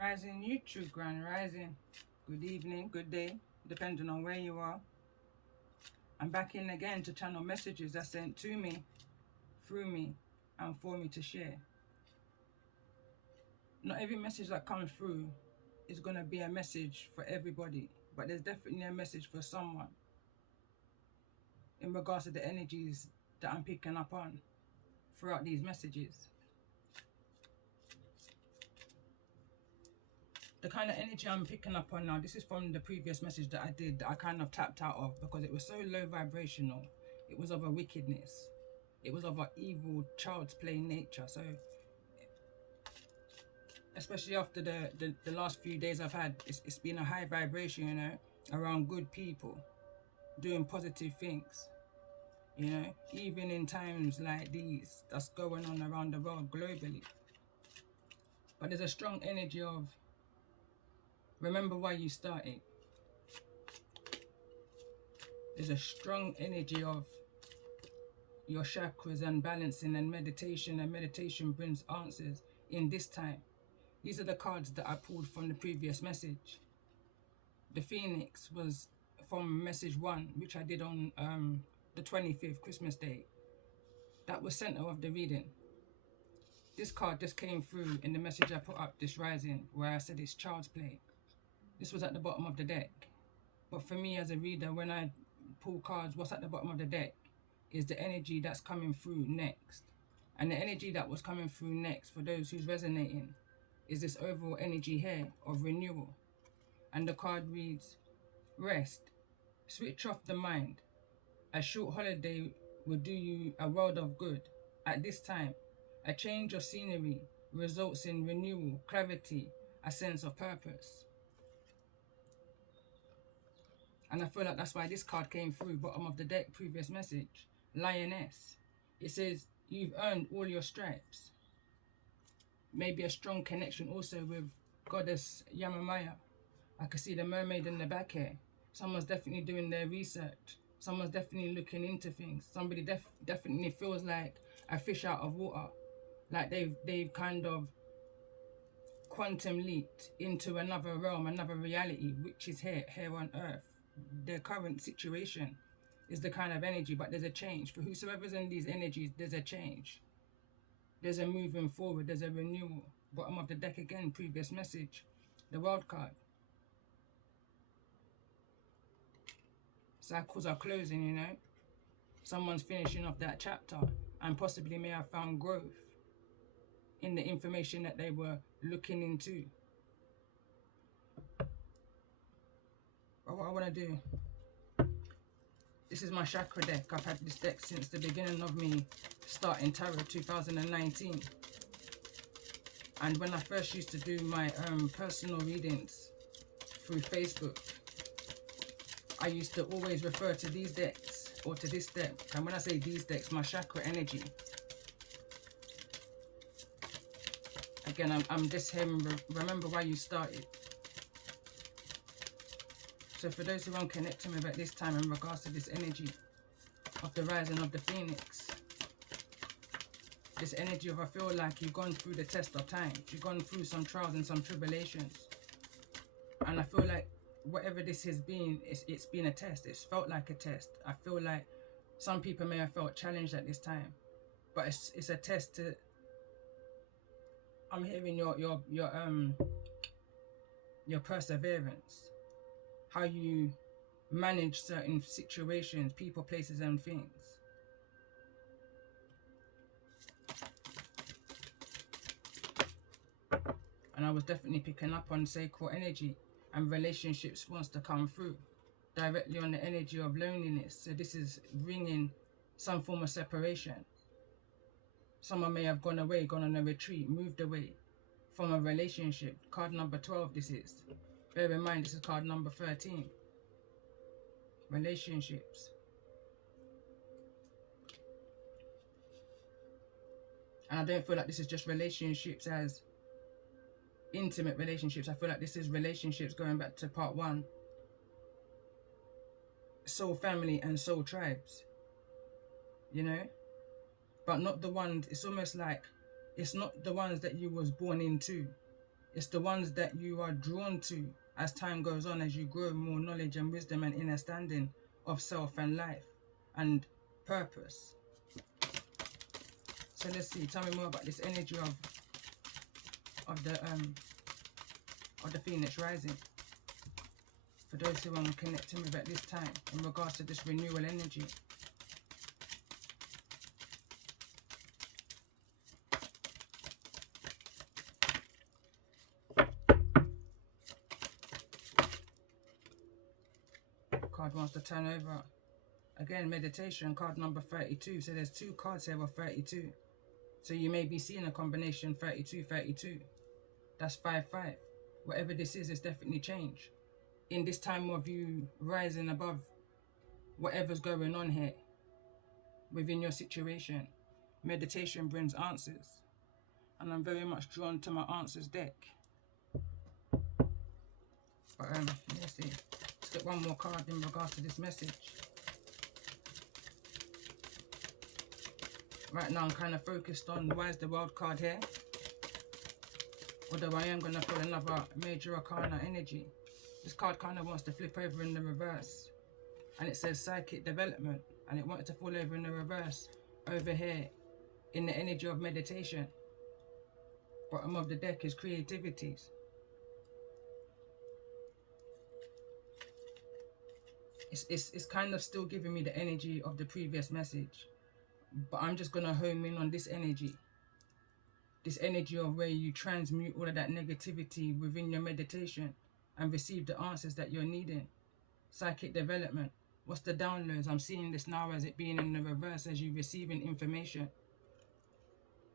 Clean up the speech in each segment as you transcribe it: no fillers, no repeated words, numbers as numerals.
Rising YouTube, Grand Rising. Good evening, good day, depending on where you are. I'm back in again to channel messages that's sent to me, through me, and for me to share. Not every message that comes through is going to be a message for everybody, but there's definitely a message for someone in regards to the energies that I'm picking up on throughout these messages. The kind of energy I'm picking up on now, this is from the previous message that I did that I kind of tapped out of because it was so low vibrational. It was of a wickedness. It was of an evil child's play nature. So especially after the last few days I've had, it's been a high vibration, you know, around good people doing positive things, you know, even in times like these that's going on around the world globally. But there's a strong energy of remember why you started. There's a strong energy of your chakras and balancing and meditation brings answers in this time. These are the cards that I pulled from the previous message. The Phoenix was from message 1, which I did on the 25th, Christmas Day. That was center of the reading. This card just came through in the message I put up this rising, where I said it's child's play. This was at the bottom of the deck. But for me as a reader, when I pull cards, what's at the bottom of the deck is the energy that's coming through next. And the energy that was coming through next, for those who's resonating, is this overall energy here of renewal. And the card reads, rest, switch off the mind. A short holiday will do you a world of good. At this time, a change of scenery results in renewal, clarity, a sense of purpose. And I feel like that's why this card came through, bottom of the deck, previous message. Lioness. It says, you've earned all your stripes. Maybe a strong connection also with goddess Yamamaya. I can see the mermaid in the back here. Someone's definitely doing their research. Someone's definitely looking into things. Somebody definitely feels like a fish out of water. Like they've kind of quantum leaped into another realm, another reality, which is here on earth. Their current situation is the kind of energy, but there's a change. For whosoever's in these energies, there's a change. There's a moving forward, there's a renewal. Bottom of the deck again, previous message. The World card. Cycles are closing, you know. Someone's finishing off that chapter and possibly may have found growth in the information that they were looking into. But what I want to do, this is my chakra deck. I've had this deck since the beginning of me starting tarot 2019. And when I first used to do my personal readings through Facebook, I used to always refer to these decks or to this deck. And when I say these decks, my chakra energy. Again, I'm just hearing, remember why you started. So for those who aren't connecting with at this time in regards to this energy of the rising of the Phoenix, this energy of I feel like you've gone through the test of time. You've gone through some trials and some tribulations. And I feel like whatever this has been, it's been a test. It's felt like a test. I feel like some people may have felt challenged at this time. But it's a test to, I'm hearing your perseverance. How you manage certain situations, people, places, and things. And I was definitely picking up on sacred energy, and relationships wants to come through directly on the energy of loneliness. So this is ringing some form of separation. Someone may have gone away, gone on a retreat, moved away from a relationship. Card number 12 this is. Bear in mind, this is card number 13. Relationships. And I don't feel like this is just relationships as intimate relationships. I feel like this is relationships going back to part 1. Soul family and soul tribes. You know? But not the ones, it's almost like it's not the ones that you was born into. It's the ones that you are drawn to as time goes on, as you grow more knowledge and wisdom and understanding of self and life and purpose. So let's see. Tell me more about this energy of the Phoenix rising. For those who want to connect with at this time in regards to this renewal energy. Card wants to turn over. Again, meditation, card number 32. So there's two cards here of 32. So you may be seeing a combination 32, 32. That's 5, 5. Whatever this is, it's definitely change. In this time of you rising above whatever's going on here within your situation, meditation brings answers. And I'm very much drawn to my answers deck. But let's see. Let's get one more card in regards to this message. Right now I'm kind of focused on why is the World card here. Although I am going to pull another major arcana energy. This card kind of wants to flip over in the reverse. And it says psychic development. And it wanted to fall over in the reverse over here in the energy of meditation. Bottom of the deck is creativities. It's kind of still giving me the energy of the previous message. But I'm just going to home in on this energy. This energy of where you transmute all of that negativity within your meditation and receive the answers that you're needing. Psychic development. What's the downloads? I'm seeing this now as it being in the reverse, as you receiving information.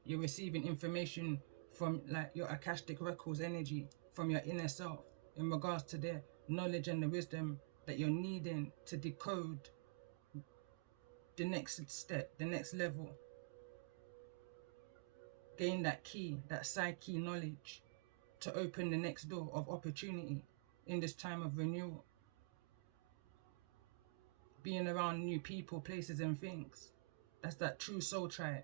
You're receiving information from like your Akashic records energy, from your inner self, in regards to the knowledge and the wisdom that you're needing to decode the next step, the next level. Gain that key, that psyche knowledge to open the next door of opportunity in this time of renewal. Being around new people, places and things. That's that true soul tribe.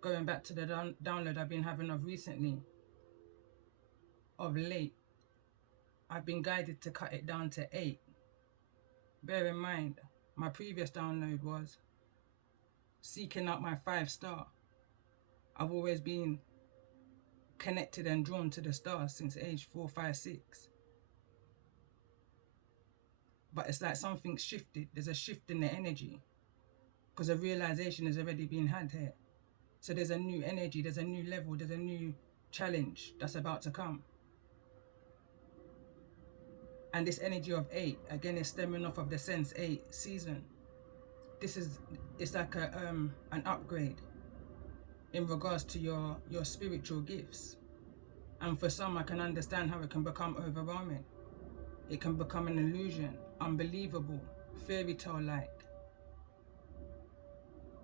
Going back to the download I've been having of recently, of late, I've been guided to cut it down to 8. Bear in mind, my previous download was seeking out my 5-star. I've always been connected and drawn to the stars since age 4, 5, 6. But it's like something's shifted. There's a shift in the energy because a realization has already been had here. So there's a new energy, there's a new level, there's a new challenge that's about to come. And this energy of 8, again, is stemming off of the Sense 8 season. It's like an upgrade in regards to your spiritual gifts. And for some, I can understand how it can become overwhelming. It can become an illusion, unbelievable, fairy tale-like.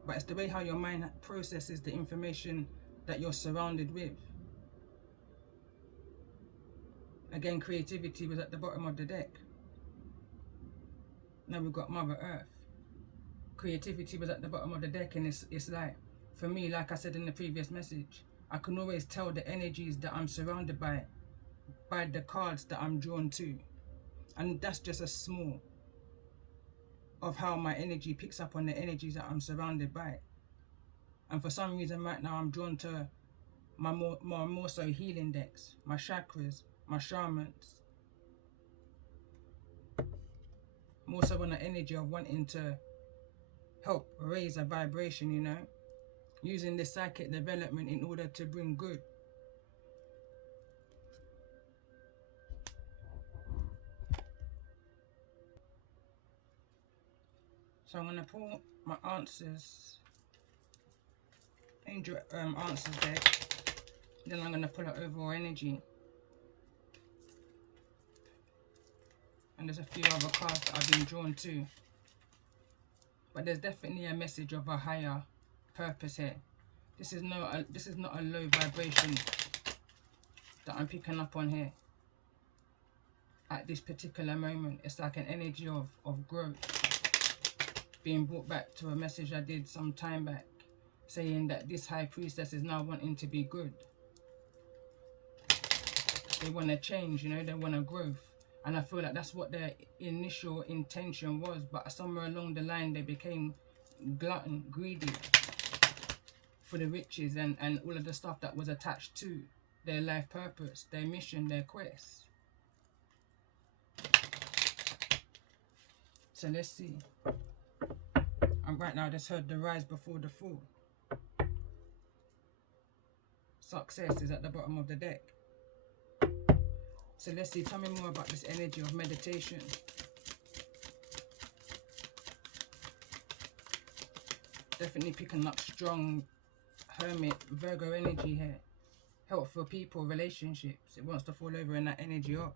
But it's the way how your mind processes the information that you're surrounded with. Again, creativity was at the bottom of the deck. Now we've got Mother Earth. Creativity was at the bottom of the deck, and it's like, for me, like I said in the previous message, I can always tell the energies that I'm surrounded by the cards that I'm drawn to. And that's just a small of how my energy picks up on the energies that I'm surrounded by. And for some reason right now I'm drawn to my more so healing decks, my chakras, my shamans. More so on the energy of wanting to help raise a vibration, you know, using this psychic development in order to bring good. So I'm going to pull my answers, angel answers deck. Then I'm going to pull out overall energy. And there's a few other cards that I've been drawn to. But there's definitely a message of a higher purpose here. This is not a low vibration that I'm picking up on here. At this particular moment, it's like an energy of growth. Being brought back to a message I did some time back, saying that this high priestess is now wanting to be good. They want to change, you know, they want to growth. And I feel like that's what their initial intention was. But somewhere along the line, they became glutton, greedy for the riches and all of the stuff that was attached to their life purpose, their mission, their quest. So let's see. And right now I just heard the rise before the fall. Success is at the bottom of the deck. So let's see, tell me more about this energy of meditation. Definitely picking up strong Hermit, Virgo energy here. Helpful people, relationships. It wants to fall over in that energy off.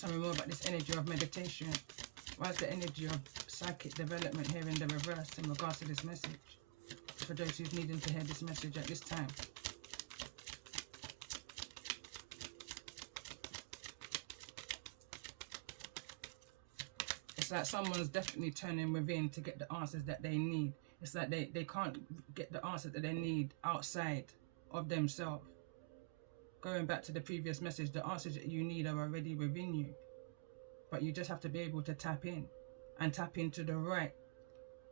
Tell me more about this energy of meditation. Why is the energy of psychic development here in the reverse in regards to this message? For those who's needing to hear this message at this time. It's like someone's definitely turning within to get the answers that they need. It's like they can't get the answers that they need outside of themselves. Going back to the previous message, the answers that you need are already within you. But you just have to be able to tap in and tap into the right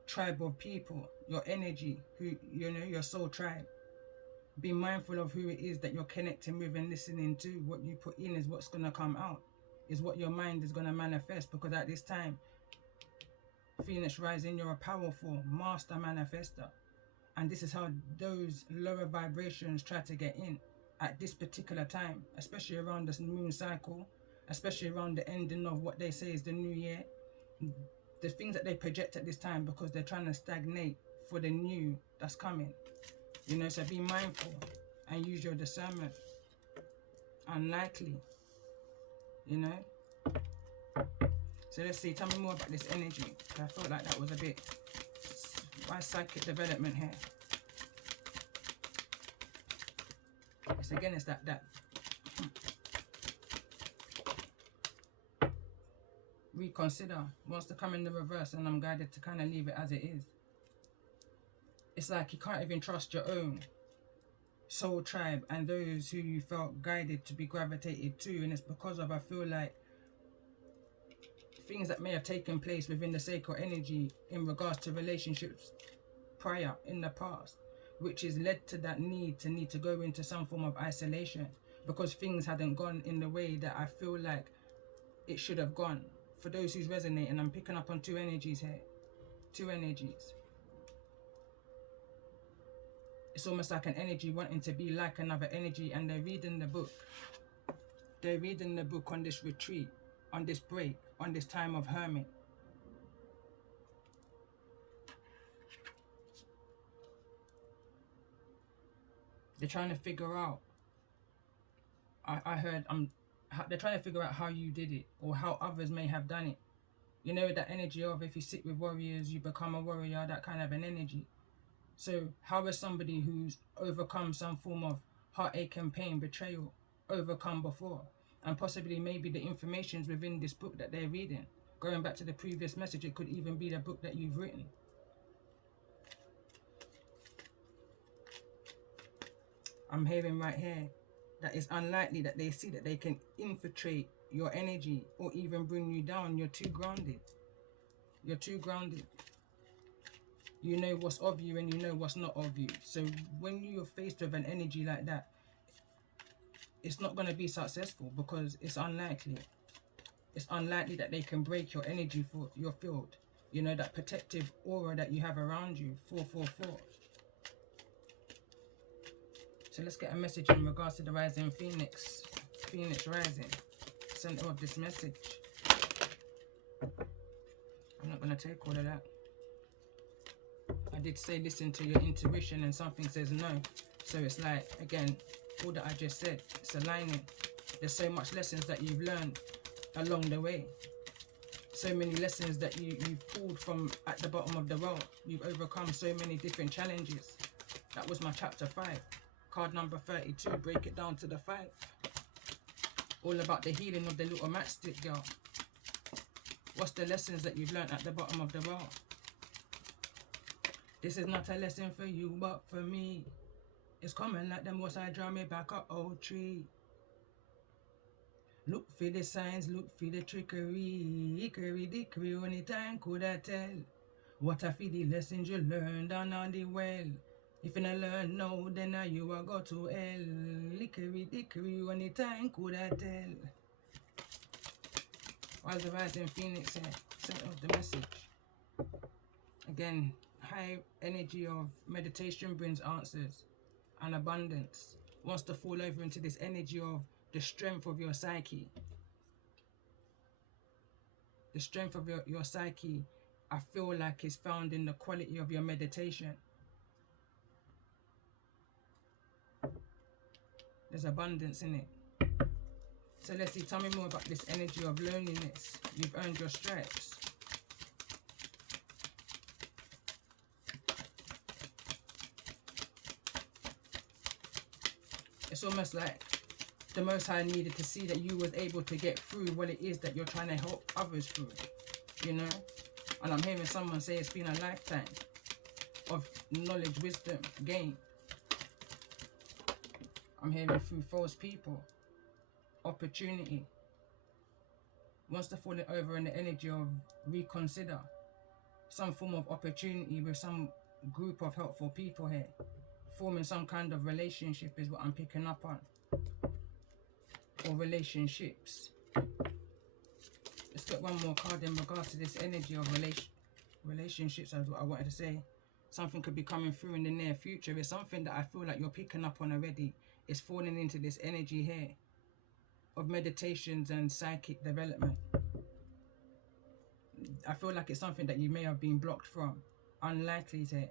tribe of people, your energy, who, you know, your soul tribe. Be mindful of who it is that you're connecting with and listening to. What you put in is what's going to come out, is what your mind is going to manifest. Because at this time, Phoenix Rising, you're a powerful master manifester. And this is how those lower vibrations try to get in at this particular time, especially around this moon cycle, especially around the ending of what they say is the new year. The things that they project at this time, because they're trying to stagnate for the new that's coming. You know, so be mindful and use your discernment. Unlikely, you know. So let's see, tell me more about this energy. I felt like that was a bit, why psychic development here? It's again, it's that reconsider wants to come in the reverse, and I'm guided to kind of leave it as it is. It's like you can't even trust your own soul tribe and those who you felt guided to be gravitated to, and it's because of, I feel like, things that may have taken place within the sacred energy in regards to relationships prior in the past, which has led to that need to go into some form of isolation, because things hadn't gone in the way that I feel like it should have gone. For those who's resonating, I'm picking up on two energies here. Two energies. It's almost like an energy wanting to be like another energy, and they're reading the book. They're reading the book on this retreat, on this break, on this time of hermit. They're trying to figure out, I heard, they're trying to figure out how you did it, or how others may have done it. You know, that energy of, if you sit with warriors, you become a warrior, that kind of an energy. So how is somebody who's overcome some form of heartache and pain, betrayal, overcome before? And possibly maybe the information's within this book that they're reading. Going back to the previous message, it could even be the book that you've written. I'm hearing right here that it's unlikely that they see that they can infiltrate your energy or even bring you down. You're too grounded. You're too grounded. You know what's of you and you know what's not of you. So when you're faced with an energy like that, it's not going to be successful, because it's unlikely. It's unlikely that they can break your energy for your field. You know, that protective aura that you have around you. 444. So let's get a message in regards to the rising Phoenix. Phoenix rising. Center of this message. I'm not going to take all of that. I did say listen to your intuition, and something says no. So it's like, again, all that I just said, it's aligning. There's so much lessons that you've learned along the way. So many lessons that you've pulled from at the bottom of the well. You've overcome so many different challenges. That was my chapter 5. Card number 32, break it down to the 5. All about the healing of the little matchstick girl. What's the lessons that you've learned at the bottom of the well? This is not a lesson for you, but for me. It's coming like the most I draw me back a old tree. Look for the signs, look for the trickery. Hickory dickory, only time could I tell. What I feel the lessons you learned down on the well. If you not learn now, then you will go to hell. Hickory dickory, only time could I tell. What's the rising phoenix here? Sent off the message. Again, high energy of meditation brings answers and abundance. Wants to fall over into this energy of the strength of your psyche. The strength of your psyche, I feel like, is found in the quality of your meditation. There's abundance in it. So let's see, tell me more about this energy of loneliness. You've earned your stripes. It's almost like the Most High needed to see that you was able to get through what it is that you're trying to help others through, you know? And I'm hearing someone say it's been a lifetime of knowledge, wisdom, gain. I'm hearing through false people, opportunity. Wants to fall it over in the energy of reconsider. Some form of opportunity with some group of helpful people here. Forming some kind of relationship is what I'm picking up on. Or relationships. Let's get one more card in regards to this energy of relationships, as what I wanted to say. Something could be coming through in the near future. It's something that I feel like you're picking up on already. It's falling into this energy here of meditations and psychic development. I feel like it's something that you may have been blocked from. Unlikely to.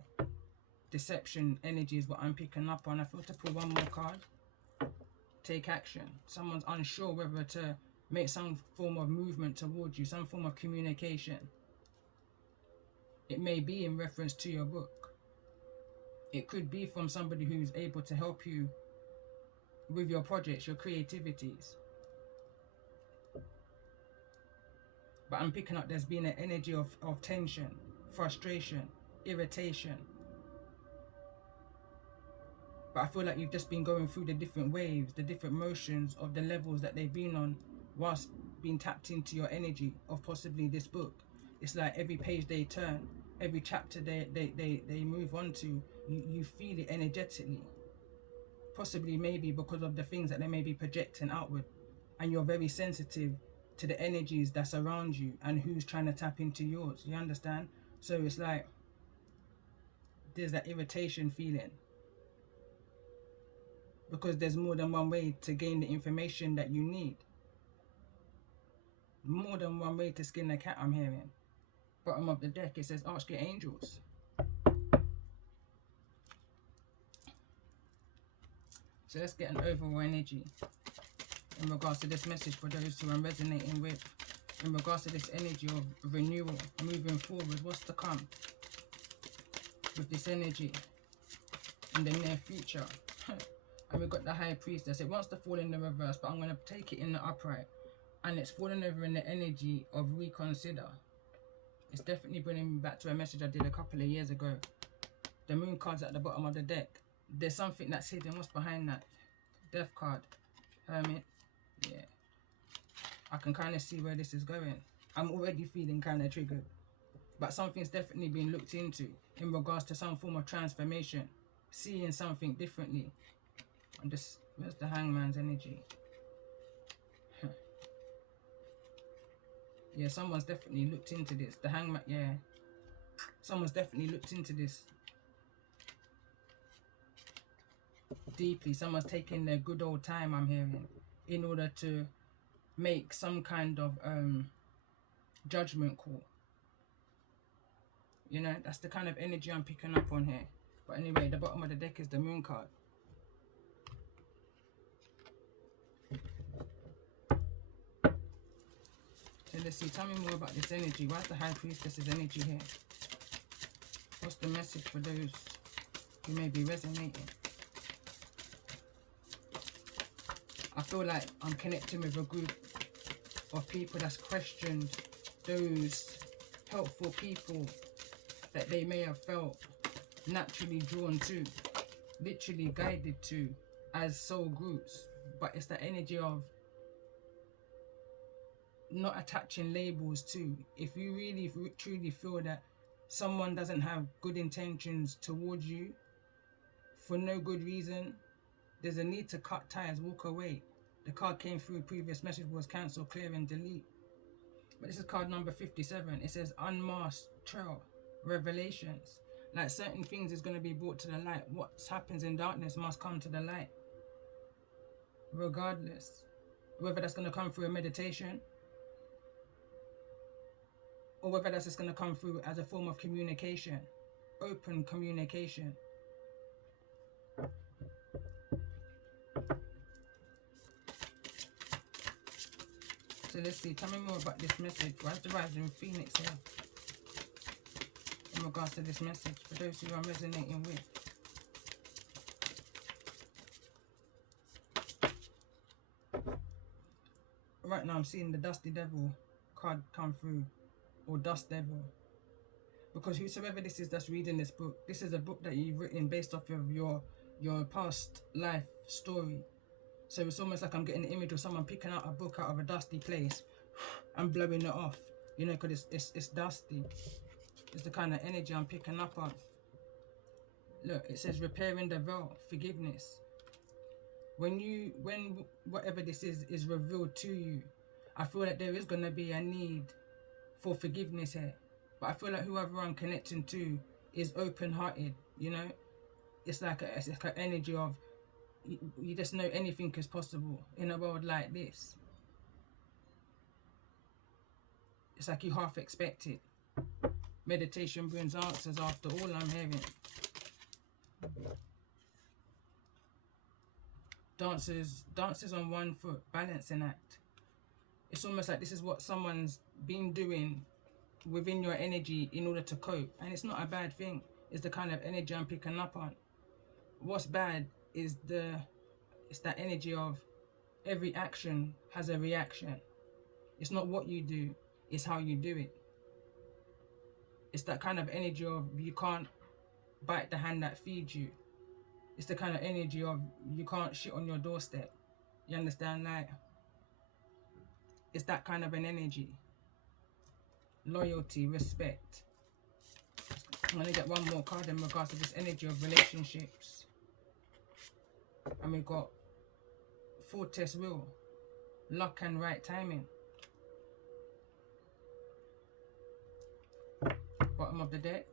Deception energy is what I'm picking up on. I feel to pull one more card. Take action. Someone's unsure whether to make some form of movement towards you, some form of communication. It may be in reference to your book. It could be from somebody who's able to help you with your projects, your creativities. But I'm picking up there's been an energy of tension, frustration, irritation. But I feel like you've just been going through the different waves, the different motions of the levels that they've been on whilst being tapped into your energy of possibly this book. It's like every page they turn, every chapter they move on to, you feel it energetically. Possibly maybe because of the things that they may be projecting outward. And you're very sensitive to the energies that's around you and who's trying to tap into yours. You understand? So it's like there's that irritation feeling. Because there's more than one way to gain the information that you need. More than one way to skin the cat, I'm hearing. Bottom of the deck, it says, ask your angels. So let's get an overall energy in regards to this message for those who I'm resonating with. In regards to this energy of renewal, moving forward, what's to come with this energy in the near future. And we've got the High Priestess. It wants to fall in the reverse, but I'm going to take it in the upright. And it's falling over in the energy of reconsider. It's definitely bringing me back to a message I did a couple of years ago. The moon card's at the bottom of the deck. There's something that's hidden. What's behind that? Death card. Hermit. Yeah. I can kind of see where this is going. I'm already feeling kind of triggered. But something's definitely been looked into in regards to some form of transformation. Seeing something differently. And this, where's the Hangman's energy? Yeah, someone's definitely looked into this. The Hangman, yeah. Someone's definitely looked into this deeply. Someone's taking their good old time, I'm hearing, in order to make some kind of judgment call. You know, that's the kind of energy I'm picking up on here. But anyway, the bottom of the deck is the moon card. So let's see, tell me more about this energy. Why's the High Priestess's energy here? What's the message for those who may be resonating? I feel like I'm connecting with a group of people that's questioned those helpful people that they may have felt naturally drawn to. literally guided to as soul groups, but it's the energy of not attaching labels to. If you really truly feel that someone doesn't have good intentions towards you for no good reason, there's a need to cut ties, walk away. The card came through, previous message was cancel, clear and delete. But this is card number 57. It says unmasked trail, revelations. Like certain things is going to be brought to the light. What happens in darkness must come to the light, regardless. Whether that's going to come through a meditation, or whether that's just going to come through as a form of communication, open communication. So let's see, tell me more about this message. Why's the rising phoenix here in regards to this message for those who I'm resonating with? Right now I'm seeing the Dusty Devil card come through, or Dust Devil. Because whosoever this is that's reading this book, this is a book that you've written based off of your past life story. So it's almost like I'm getting the image of someone picking out a book out of a dusty place and blowing it off, you know, because it's dusty. It's the kind of energy I'm picking up on. Look, it says repairing the veil, forgiveness. When whatever this is revealed to you, I feel like there is going to be a need for forgiveness here. But I feel like whoever I'm connecting to is open-hearted, you know. It's like an energy of you just know anything is possible in a world like this. It's like you half expect it. Meditation brings answers after all, I'm hearing. Dances on one foot, balancing act. It's almost like this is what someone's been doing within your energy in order to cope. And it's not a bad thing. It's the kind of energy I'm picking up on. What's bad is it's that energy of every action has a reaction. It's not what you do, it's how you do it. It's that kind of energy of you can't bite the hand that feeds you. It's the kind of energy of you can't shit on your doorstep. You understand? Like, it's that kind of an energy. Loyalty, respect. I'm going to get one more card in regards to this energy of relationships. And we got Fortress Will, luck and right timing. Bottom of the deck,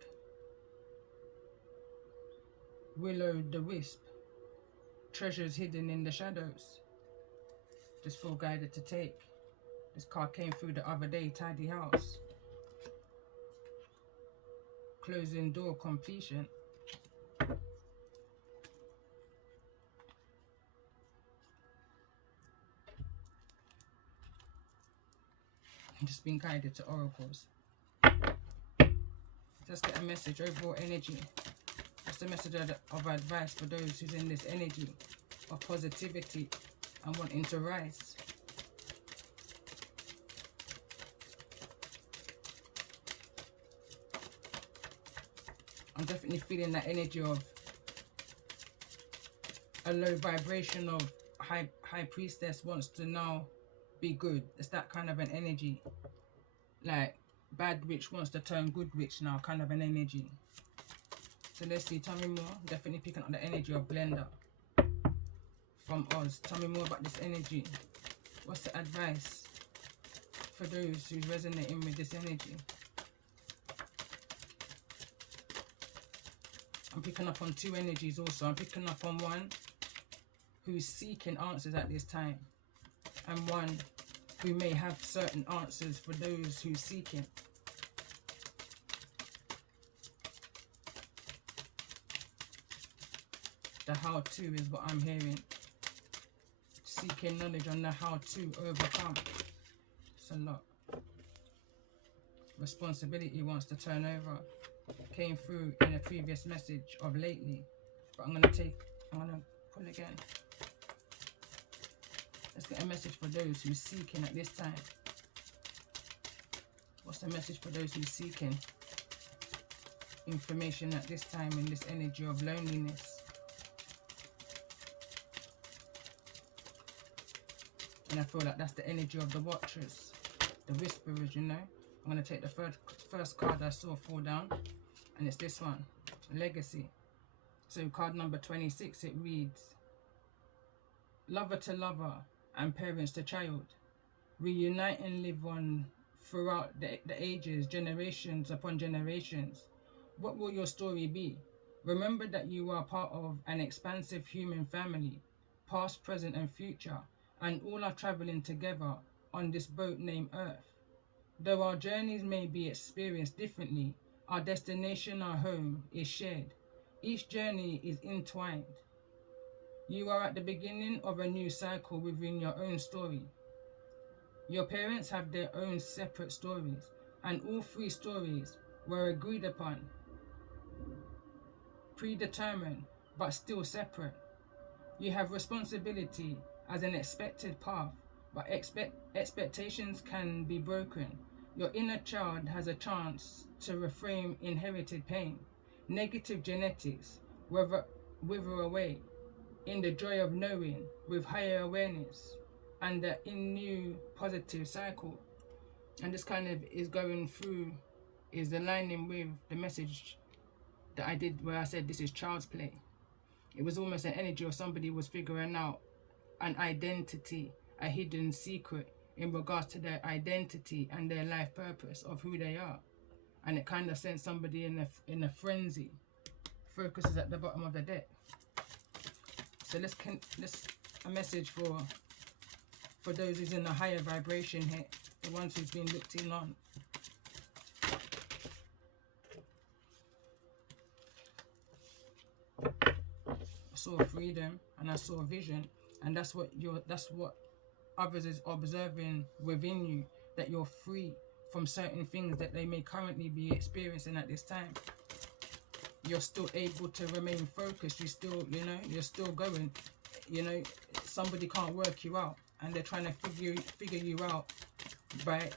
Will-o'-the-wisp, treasures hidden in the shadows. Just feel guided to take. This card came through the other day, tidy house. Closing door, completion. I'm just being guided to oracles. Let's get a message, overall energy. What's the message of advice for those who's in this energy of positivity and wanting to rise? I'm definitely feeling that energy of a low vibration of high priestess wants to now be good. It's that kind of an energy. Like bad witch wants to turn good witch now, kind of an energy. So let's see, tell me more. Definitely picking up the energy of Glenda from Oz. Tell me more about this energy. What's the advice for those who's resonating with this energy? I'm picking up on two energies also. I'm picking up on one who's seeking answers at this time, and one who may have certain answers for those who's seeking. The how-to is what I'm hearing. Seeking knowledge on the how to overcome. It's a lot. Responsibility wants to turn over. Came through in a previous message of lately. But I'm going to pull again. Let's get a message for those who's seeking at this time. What's the message for those who's seeking information at this time in this energy of loneliness? And I feel like that's the energy of the watchers, the whisperers, you know. I'm going to take the first card I saw fall down, and it's this one, Legacy. So card number 26, it reads, lover to lover and parents to child, reunite and live on throughout the ages, generations upon generations. What will your story be? Remember that you are part of an expansive human family, past, present, and future, and all are traveling together on this boat named Earth. Though our journeys may be experienced differently, our destination, our home, is shared. Each journey is entwined. You are at the beginning of a new cycle within your own story. Your parents have their own separate stories, and all three stories were agreed upon, predetermined, but still separate. You have responsibility as an expected path, but expectations can be broken. Your inner child has a chance to reframe inherited pain. Negative genetics wither away in the joy of knowing with higher awareness and the in new positive cycle. And this kind of is going through, is aligning with the message that I did where I said this is child's play. It was almost an energy of somebody was figuring out an identity, a hidden secret in regards to their identity and their life purpose of who they are. And it kind of sent somebody in a frenzy. Focus is at the bottom of the deck. So let's a message for those who's in a higher vibration here, the ones who've been looked in on. I saw freedom and I saw vision, and that's what others is observing within you, that you're free from certain things that they may currently be experiencing at this time. You're still able to remain focused. You still, you're still going. Somebody can't work you out, and they're trying to figure you out. But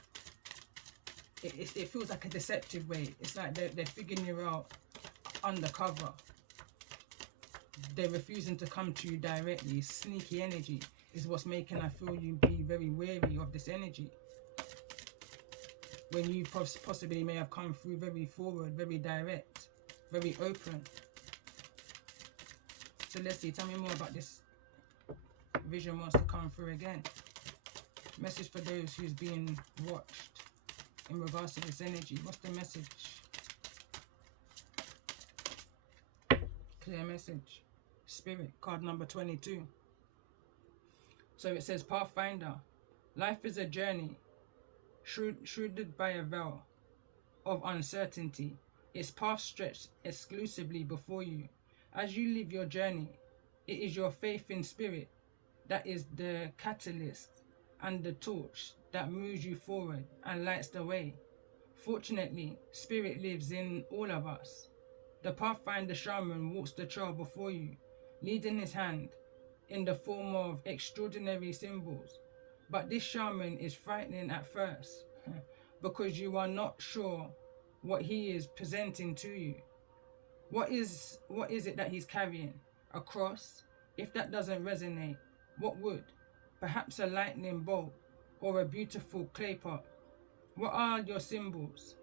it feels like a deceptive way. It's like they're figuring you out undercover. They're refusing to come to you directly. Sneaky energy is what's making I feel you be very wary of this energy. When you possibly may have come through very forward, very direct, very open. So let's see, tell me more about this. Vision wants to come through again. Message for those who's being watched in regards to this energy. What's the message? Clear message. Spirit, card number 22. So it says, Pathfinder, life is a journey shrouded by a veil of uncertainty. Its path stretched exclusively before you. As you live your journey, it is your faith in spirit that is the catalyst and the torch that moves you forward and lights the way. Fortunately, spirit lives in all of us. The Pathfinder shaman walks the trail before you, leading his hand in the form of extraordinary symbols. But this shaman is frightening at first because you are not sure what he is presenting to you. What is it that he's carrying? A cross? If that doesn't resonate, what would? Perhaps a lightning bolt or a beautiful clay pot. What are your symbols?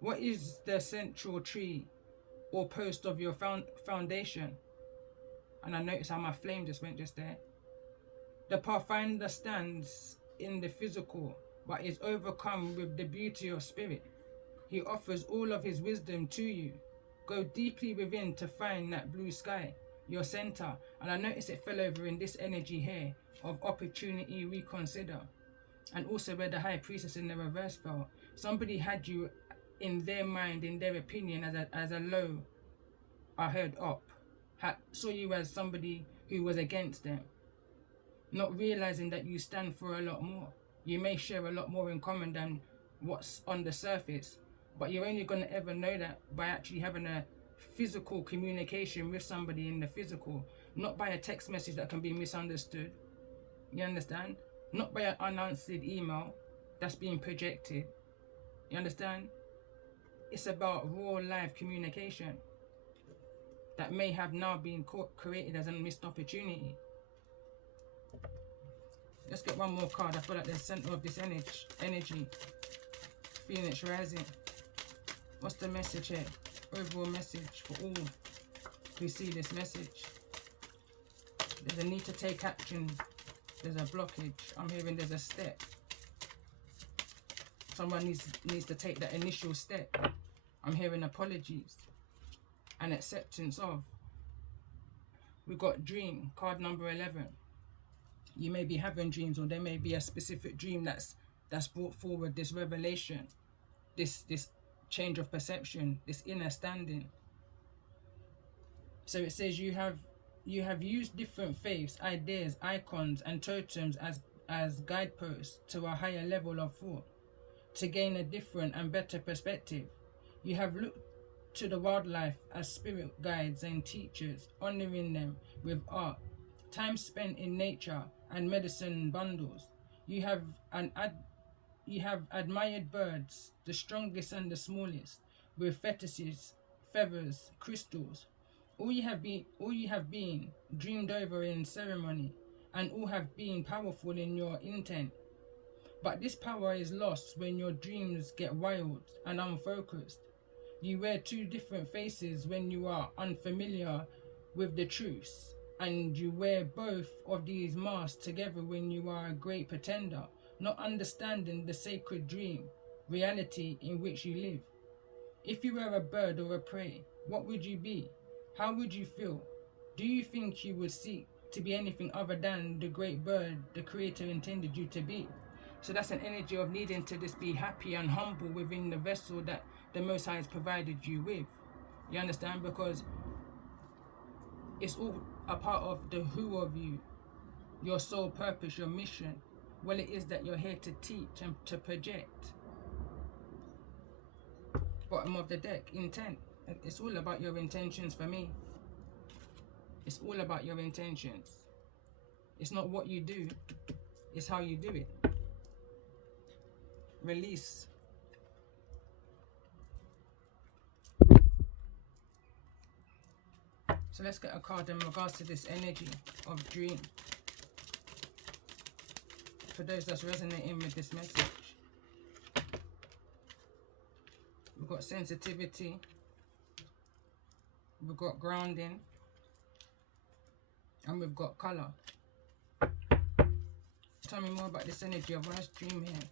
What is the central tree or post of your foundation? And I noticed how my flame just went just there. The Pathfinder stands in the physical, but is overcome with the beauty of spirit. He offers all of his wisdom to you. Go deeply within to find that blue sky, your center. And I noticed it fell over in this energy here of opportunity reconsider. And also where the High Priestess in the reverse fell. Somebody had you in their mind, in their opinion, as a low. I heard up. Saw you as somebody who was against them. Not realizing that you stand for a lot more. You may share a lot more in common than what's on the surface, but you're only going to ever know that by actually having a physical communication with somebody in the physical, not by a text message that can be misunderstood. You understand? Not by an unanswered email that's being projected. You understand? It's about raw live communication that may have now been created as a missed opportunity. Let's get one more card. I feel like the center of this energy. Phoenix rising. What's the message here? Overall message for all who see this message. There's a need to take action. There's a blockage. I'm hearing there's a step. Someone needs to take that initial step. I'm hearing apologies and acceptance of. We've got dream, card number 11. You may be having dreams, or there may be a specific dream that's brought forward this revelation, this change of perception, this inner standing. So it says you have used different faiths, ideas, icons, and totems as guideposts to a higher level of thought, to gain a different and better perspective. You have looked to the wildlife as spirit guides and teachers, honoring them with art, time spent in nature, and medicine bundles. You have admired birds, the strongest and the smallest, with fetishes, feathers, crystals. All you have been dreamed over in ceremony, and all have been powerful in your intent. But this power is lost when your dreams get wild and unfocused. You wear two different faces when you are unfamiliar with the truths, and you wear both of these masks together when you are a great pretender, not understanding the sacred dream, reality in which you live. If you were a bird or a prey, what would you be? How would you feel? Do you think you would seek to be anything other than the great bird the Creator intended you to be? So that's an energy of needing to just be happy and humble within the vessel that the Most High has provided you with. You understand? Because it's all a part of the who of you, your sole purpose, your mission, what it is that you're here to teach and to project. Bottom of the deck, intent. It's all about your intentions for me. It's all about your intentions. It's not what you do, it's how you do it. Release. So let's get a card in regards to this energy of dream. For those that's resonating with this message. We've got sensitivity. We've got grounding. And we've got colour. Tell me more about this energy of wife's dream here.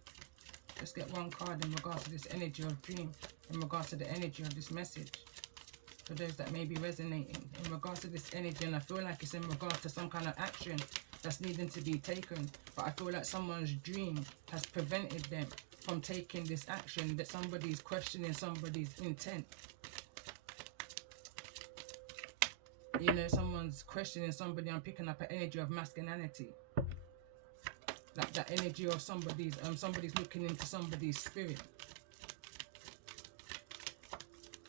Let's get one card in regards to this energy of dream, in regards to the energy of this message. For those that may be resonating, in regards to this energy, and I feel like it's in regards to some kind of action that's needing to be taken, but I feel like someone's dream has prevented them from taking this action, that somebody's questioning somebody's intent. You know, someone's questioning somebody. I'm picking up an energy of masculinity. Like that energy of somebody's looking into somebody's spirit.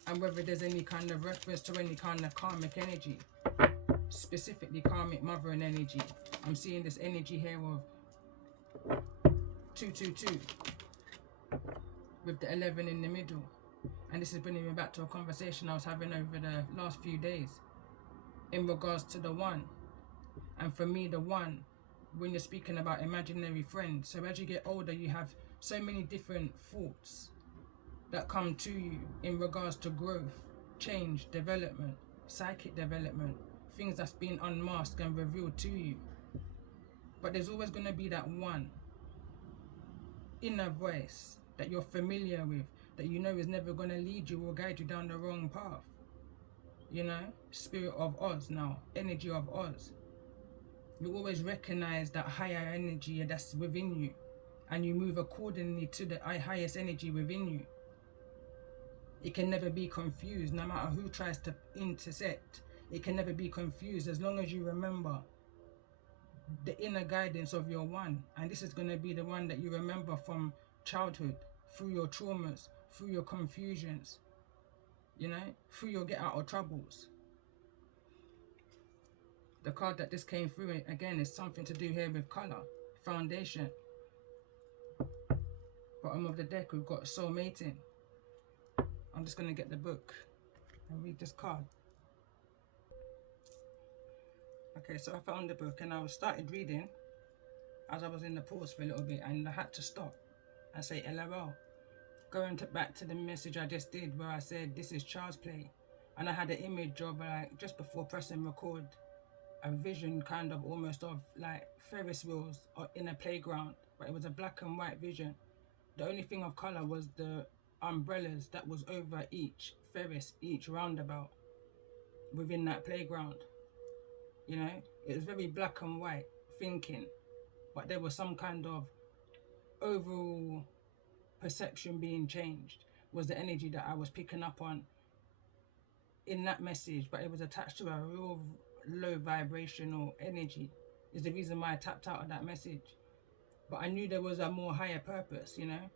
And whether there's any kind of reference to any kind of karmic energy, specifically karmic mothering energy. I'm seeing this energy here of 222 with the 11 in the middle. And this is bringing me back to a conversation I was having over the last few days in regards to the one. And for me, the one, when you're speaking about imaginary friends, so as you get older, you have so many different thoughts that come to you in regards to growth, change, development, psychic development, things that's been unmasked and revealed to you. But there's always going to be that one inner voice that you're familiar with, that you know is never going to lead you or guide you down the wrong path. You know, spirit of Oz now, energy of Oz. You always recognize that higher energy that's within you, and you move accordingly to the highest energy within you. It can never be confused, no matter who tries to intersect. It can never be confused as long as you remember the inner guidance of your one. And this is going to be the one that you remember from childhood, through your traumas, through your confusions, you know, through your get out of troubles. The card that this came through, again, is something to do here with colour, foundation. Bottom of the deck, we've got soul mating. I'm just going to get the book and read this card. Okay, so I found the book and I started reading. as I was in the pause for a little bit, and I had to stop and say LOL. Going back to the message I just did where I said this is child's play, and I had an image of, like, just before pressing record, a vision kind of almost of like Ferris wheels in a playground, but it was a black and white vision. The only thing of color was the umbrellas that was over each Ferris, each roundabout within that playground. You know, it was very black and white thinking, but there was some kind of overall perception being changed, was the energy that I was picking up on in that message, but it was attached to a real low vibrational energy, is the reason why I tapped out of that message. But I knew there was a more higher purpose, you know,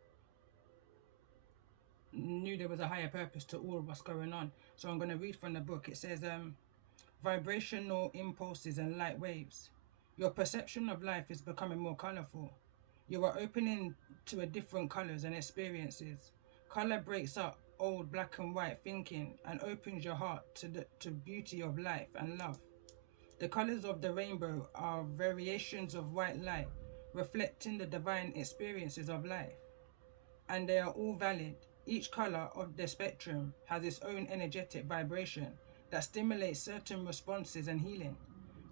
knew there was a higher purpose to all of what's going on. So I'm going to read from the book. It says, vibrational impulses and light waves. Your perception of life is becoming more colorful. You are opening to a different colors and experiences. Color breaks up old black and white thinking and opens your heart to beauty of life and love. The colors of the rainbow are variations of white light, reflecting the divine experiences of life. And they are all valid. Each color of the spectrum has its own energetic vibration that stimulates certain responses and healing.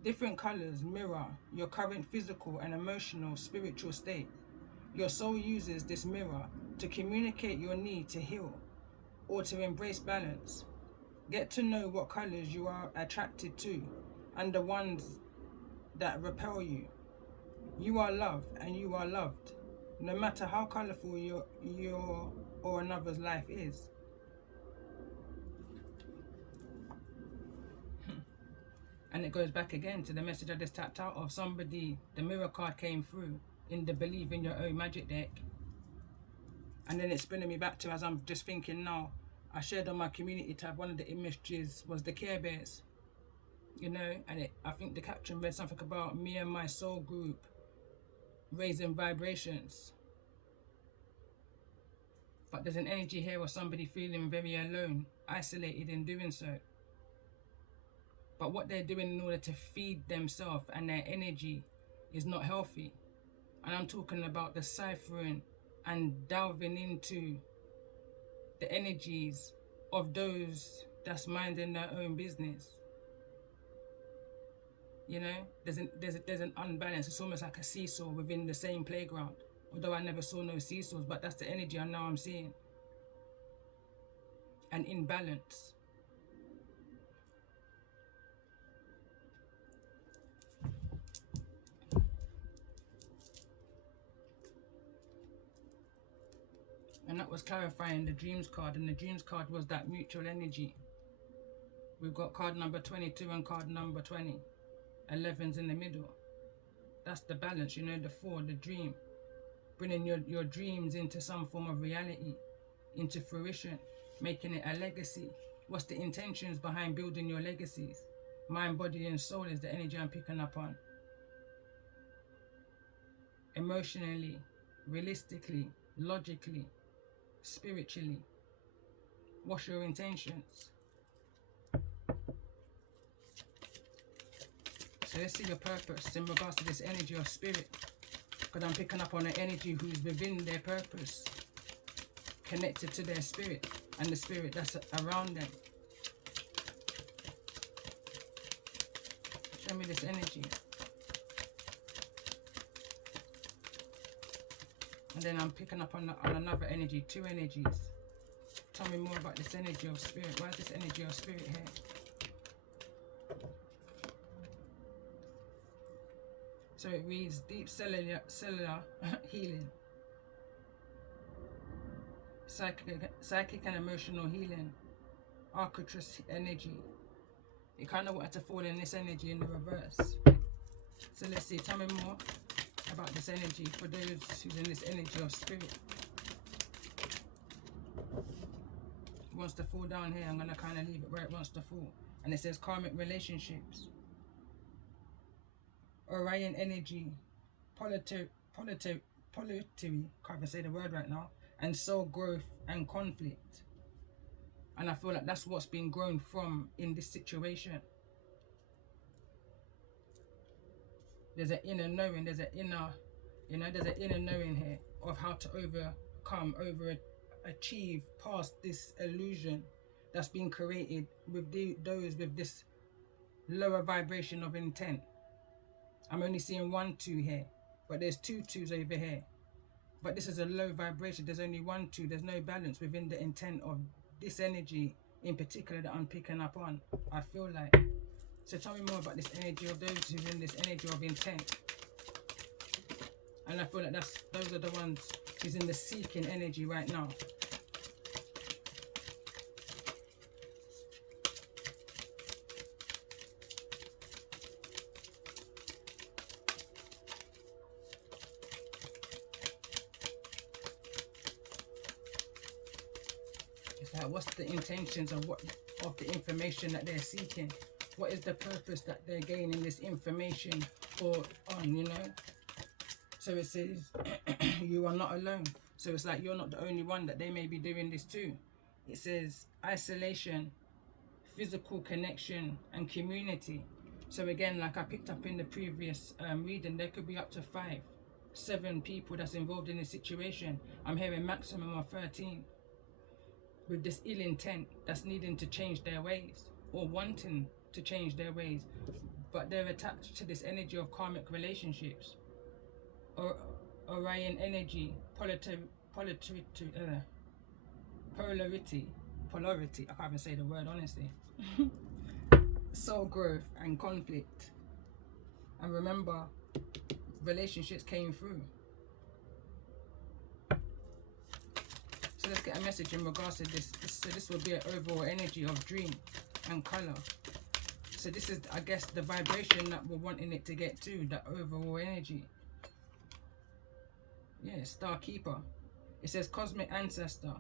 Different colors mirror your current physical and emotional spiritual state. Your soul uses this mirror to communicate your need to heal or to embrace balance. Get to know what colors you are attracted to and the ones that repel you. You are love and you are loved, no matter how colorful your or another's life is. And it goes back again to the message I just tapped out of somebody. The mirror card came through in the believe in your own magic deck. And then it's bringing me back to, as I'm just thinking now, I shared on my community tab, one of the images was the Care Bears. You know, and I think the caption read something about me and my soul group raising vibrations. But there's an energy here of somebody feeling very alone, isolated in doing so. But what they're doing in order to feed themselves and their energy is not healthy. And I'm talking about deciphering and delving into the energies of those that's minding their own business. You know, there's an unbalance. It's almost like a seesaw within the same playground. Although I never saw no seesaws, but that's the energy I know I'm seeing. An imbalance. And that was clarifying the dreams card, and the dreams card was that mutual energy. We've got card number 22 and card number 20. 11's in the middle. That's the balance, you know, the 4, the dream. Bringing your dreams into some form of reality, into fruition, making it a legacy. What's the intentions behind building your legacies? Mind, body, and soul is the energy I'm picking up on. Emotionally, realistically, logically, spiritually. What's your intentions? So let's see your purpose in regards to this energy of spirit. Because I'm picking up on an energy who's within their purpose, connected to their spirit and the spirit that's around them. Show me this energy. And then I'm picking up on another energy, 2 energies. Tell me more about this energy of spirit. Why is this energy of spirit here? So it reads deep cellular healing, psychic and emotional healing, archetypal energy. It kind of wanted to fall in this energy in the reverse. So let's see, tell me more about this energy for those who's in this energy of spirit. It wants to fall down here. I'm going to kind of leave it where it wants to fall. And it says karmic relationships, Orion energy, politary, can't even say the word right now, and soul growth and conflict. And I feel like that's what's been grown from in this situation. There's an inner knowing, there's an inner You know, there's an inner knowing here of how to achieve past this illusion that's been created with those with this lower vibration of intent. I'm only seeing 1 2 here, but there's 2 2s over here. But this is a low vibration. There's only 1 2. There's no balance within the intent of this energy in particular that I'm picking up on, I feel like. So tell me more about this energy of those who's in this energy of intent. And I feel like those are the ones who's in the seeking energy right now. It's like, what's the intentions of the information that they're seeking? What is the purpose that they're gaining this information on, you know? So it says, you are not alone. So it's like you're not the only one that they may be doing this too. It says isolation, physical connection, and community. So again, like I picked up in the previous reading, there could be up to 5, 7 people that's involved in a situation. I'm hearing maximum of 13 with this ill intent that's needing to change their ways or wanting to change their ways, but they're attached to this energy of karmic relationships or Orion energy, polarity, I can't even say the word honestly. Soul growth and conflict. And remember, relationships came through. So let's get a message in regards to this. So this will be an overall energy of dream and color. So this is, I guess, the vibration that we're wanting it to get to, that overall energy. Yeah, Star Keeper. It says cosmic ancestor,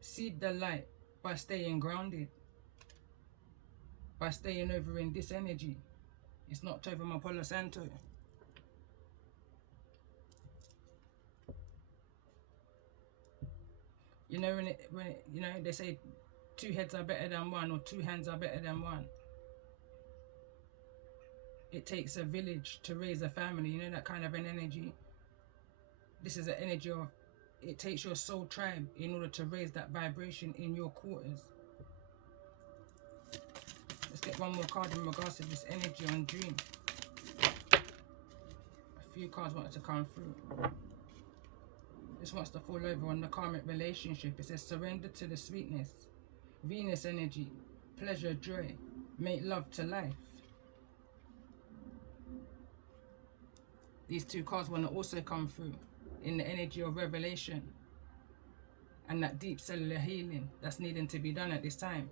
seed the light by staying grounded, by staying over in this energy. It's knocked over my Palo Santo. You know, when you know, they say 2 heads are better than 1, or 2 hands are better than 1. It takes a village to raise a family, you know, that kind of an energy. This is an energy of, it takes your soul tribe in order to raise that vibration in your quarters. Let's get one more card in regards to this energy on dream. A few cards wanted to come through. This wants to fall over on the karmic relationship. It says surrender to the sweetness. Venus energy, pleasure, joy, make love to life. These 2 cards want to also come through in the energy of revelation and that deep cellular healing that's needing to be done at this time.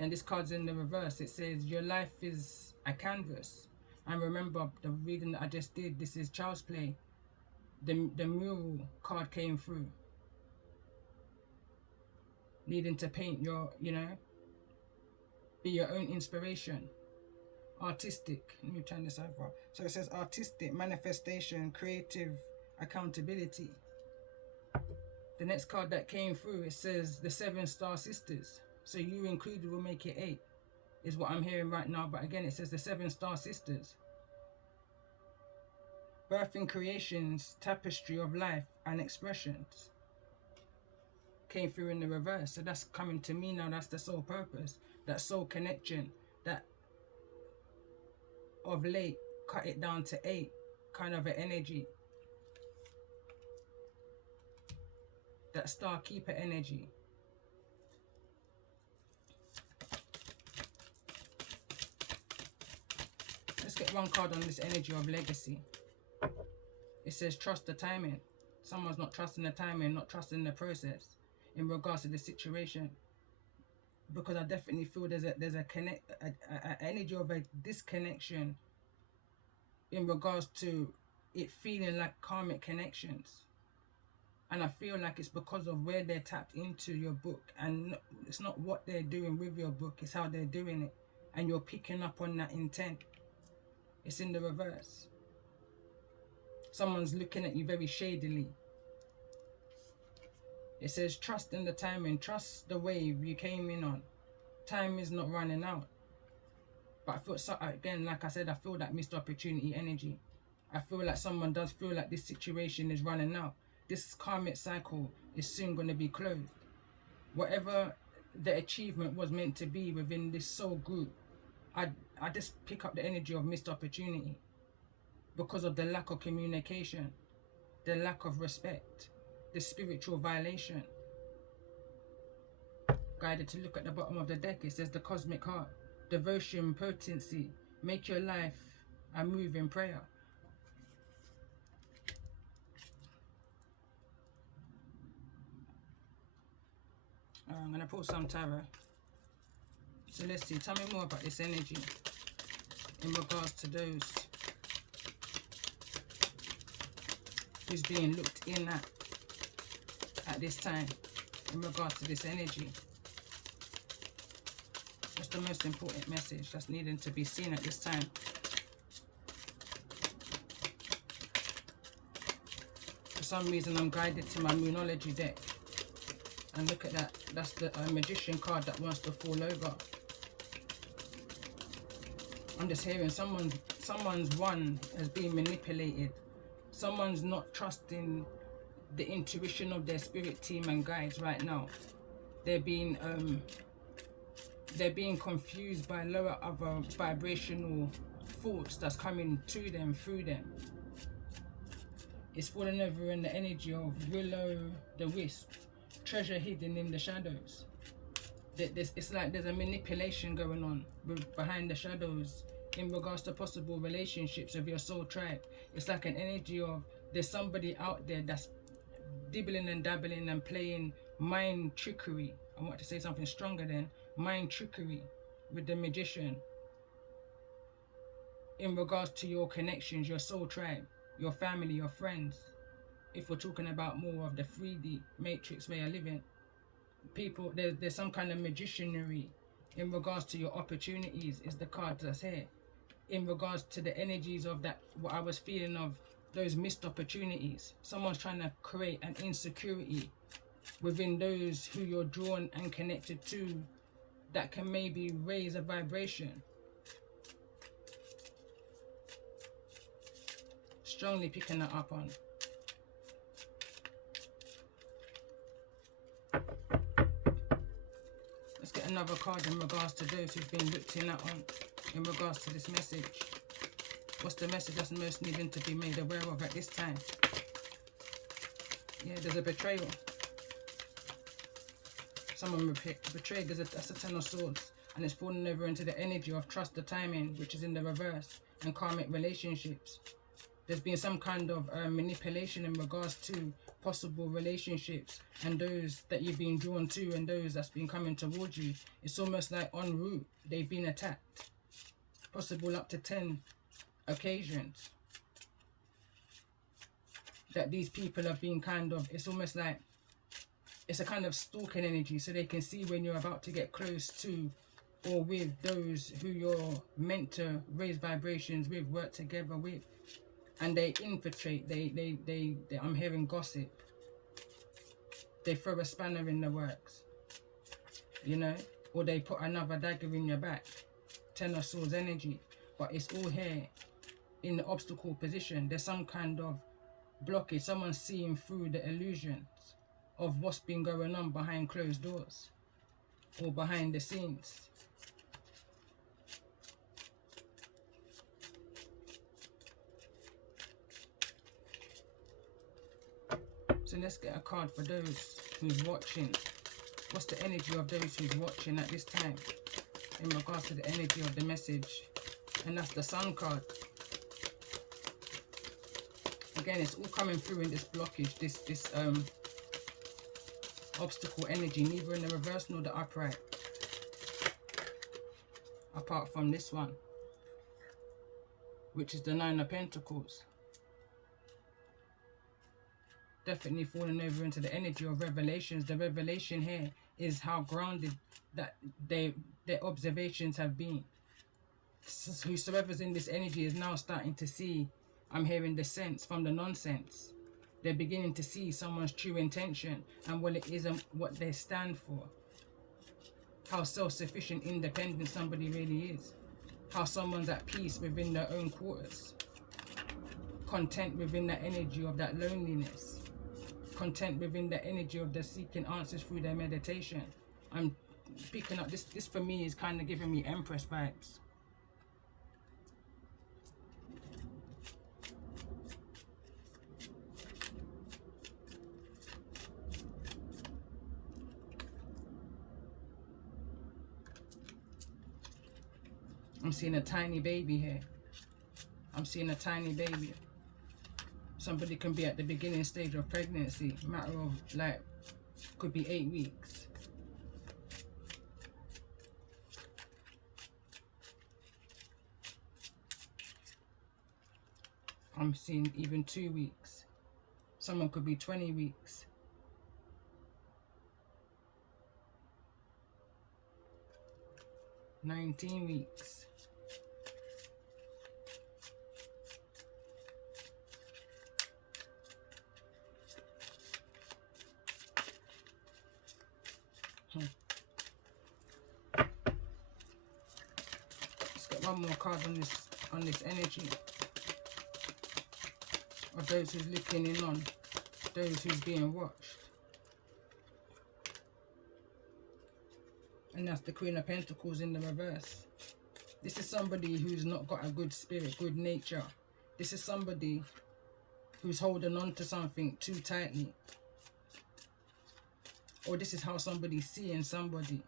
And this card's in the reverse. It says your life is a canvas. And remember the reading that I just did, this is child's play. The mural card came through. Needing to paint your, you know, be your own inspiration. Artistic, let me turn this over. So it says artistic, manifestation, creative, accountability. The next card that came through, it says the 7 star sisters. So you included will make it 8, is what I'm hearing right now. But again, it says the 7 star sisters. Birthing creations, tapestry of life and expressions. Came through in the reverse. So that's coming to me now. That's the soul purpose, that soul connection, that of late cut it down to 8 kind of an energy. That star keeper energy. Let's get one card on this energy of legacy. It says trust the timing. Someone's not trusting the timing, not trusting the process in regards to the situation. Because I definitely feel there's a energy of a disconnection in regards to it feeling like karmic connections. And I feel like it's because of where they're tapped into your book. And it's not what they're doing with your book, it's how they're doing it. And you're picking up on that intent. It's in the reverse. Someone's looking at you very shadily. It says trust in the timing, trust the wave you came in on. Time is not running out. But I feel, so, again, like I said, I feel that missed opportunity energy. I feel like someone does feel like this situation is running out. This karmic cycle is soon going to be closed. Whatever the achievement was meant to be within this soul group, I just pick up the energy of missed opportunity because of the lack of communication, the lack of respect, the spiritual violation. Guided to look at the bottom of the deck, it says the cosmic heart, devotion, potency, make your life a move in prayer. I'm going to pull some tarot. So let's see, tell me more about this energy in regards to those who's being looked in at this time, in regards to this energy. What's the most important message that's needing to be seen at this time? For some reason I'm guided to my Moonology deck. And look at that, that's the Magician card that wants to fall over. I'm just hearing someone's one has been manipulated. Someone's not trusting the intuition of their spirit team and guides right now. They're being confused by lower other vibrational thoughts that's coming to them, through them. It's falling over in the energy of will-o'-the-wisp, treasure hidden in the shadows. It's like there's a manipulation going on behind the shadows in regards to possible relationships of your soul tribe. It's like an energy of there's somebody out there that's dibbling and dabbling and playing mind trickery. I want to say something stronger than mind trickery with the Magician in regards to your connections, your soul tribe, your family, your friends. If we're talking about more of the 3D matrix way of living, people, there's some kind of magicianry in regards to your opportunities, is the card that's here. In regards to the energies of that, what I was feeling of those missed opportunities. Someone's trying to create an insecurity within those who you're drawn and connected to that can maybe raise a vibration. Strongly picking that up on. Let's get another card in regards to those who've been looked in at on, in regards to this message. What's the message that's most needing to be made aware of at this time? Yeah, there's a betrayal. Someone betrayed. That's a 10 of swords. And it's falling over into the energy of trust the timing, which is in the reverse, and karmic relationships. There's been some kind of manipulation in regards to possible relationships and those that you've been drawn to and those that's been coming towards you. It's almost like en route, they've been attacked. Possible up to 10 occasions that these people have been kind of, it's almost like it's a kind of stalking energy, so they can see when you're about to get close to or with those who you're meant to raise vibrations with, work together with, and they infiltrate. They I'm hearing gossip. They throw a spanner in the works, you know, or they put another dagger in your back. 10 of swords energy, but it's all here in the obstacle position. There's some kind of blockage. Someone's seeing through the illusions of what's been going on behind closed doors or behind the scenes. So let's get a card for those who's watching. What's the energy of those who's watching at this time in regards to the energy of the message? And that's the Sun card. Again, it's all coming through in this blockage, this obstacle energy, neither in the reverse nor the upright. Apart from this one, which is the 9 of Pentacles. Definitely falling over into the energy of revelations. The revelation here is how grounded that their observations have been. Whosoever's in this energy is now starting to see, I'm hearing the sense from the nonsense. They're beginning to see someone's true intention and what it is and what they stand for. How self-sufficient, independent somebody really is. How someone's at peace within their own quarters. content within the energy of that loneliness, content within the energy of the seeking answers through their meditation. I'm picking up this for me is kind of giving me Empress vibes. I'm seeing a tiny baby here. I'm seeing a tiny baby. Somebody can be at the beginning stage of pregnancy, matter of like, could be 8 weeks. I'm seeing even 2 weeks. Someone could be 20 weeks. "19 weeks. Let's get one more card on this energy of those who's looking in on, those who's being watched. And that's the Queen of Pentacles in the reverse. This is somebody who's not got a good spirit, good nature. This is somebody who's holding on to something too tightly. Or this is how somebody's seeing somebody.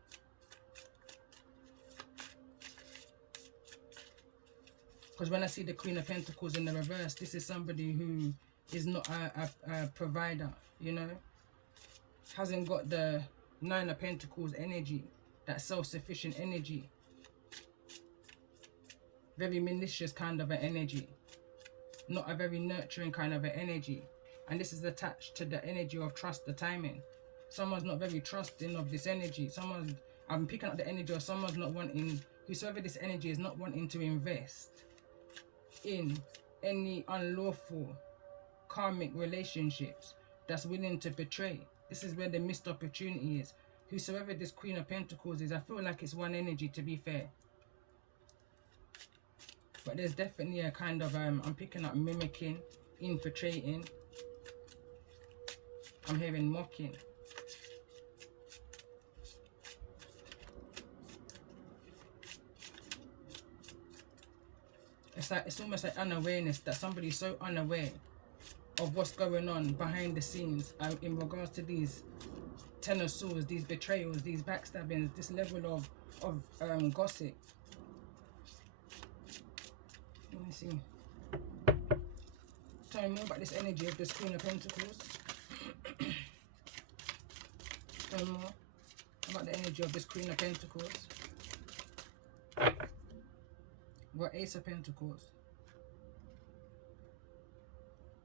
Because when I see the Queen of Pentacles in the reverse, this is somebody who is not a provider, you know? Hasn't got the Nine of Pentacles energy, that self-sufficient energy. Very malicious kind of an energy. Not a very nurturing kind of an energy. And this is attached to the energy of trust, the timing. Someone's not very trusting of this energy. I'm picking up the energy of someone's not wanting, whosoever this energy is not wanting to invest in any unlawful karmic relationships, that's willing to betray. This is where the missed opportunity is. Whosoever this Queen of Pentacles is, I feel like it's one energy, to be fair. But there's definitely a kind of, I'm picking up mimicking, infiltrating. I'm hearing mocking. It's almost like unawareness, that somebody's so unaware of what's going on behind the scenes in regards to these Ten of Swords, these betrayals, these backstabbings, this level of gossip. Let me see. Tell me more about this energy of this Queen of Pentacles. Tell me more about the energy of this Queen of Pentacles. What Ace of Pentacles?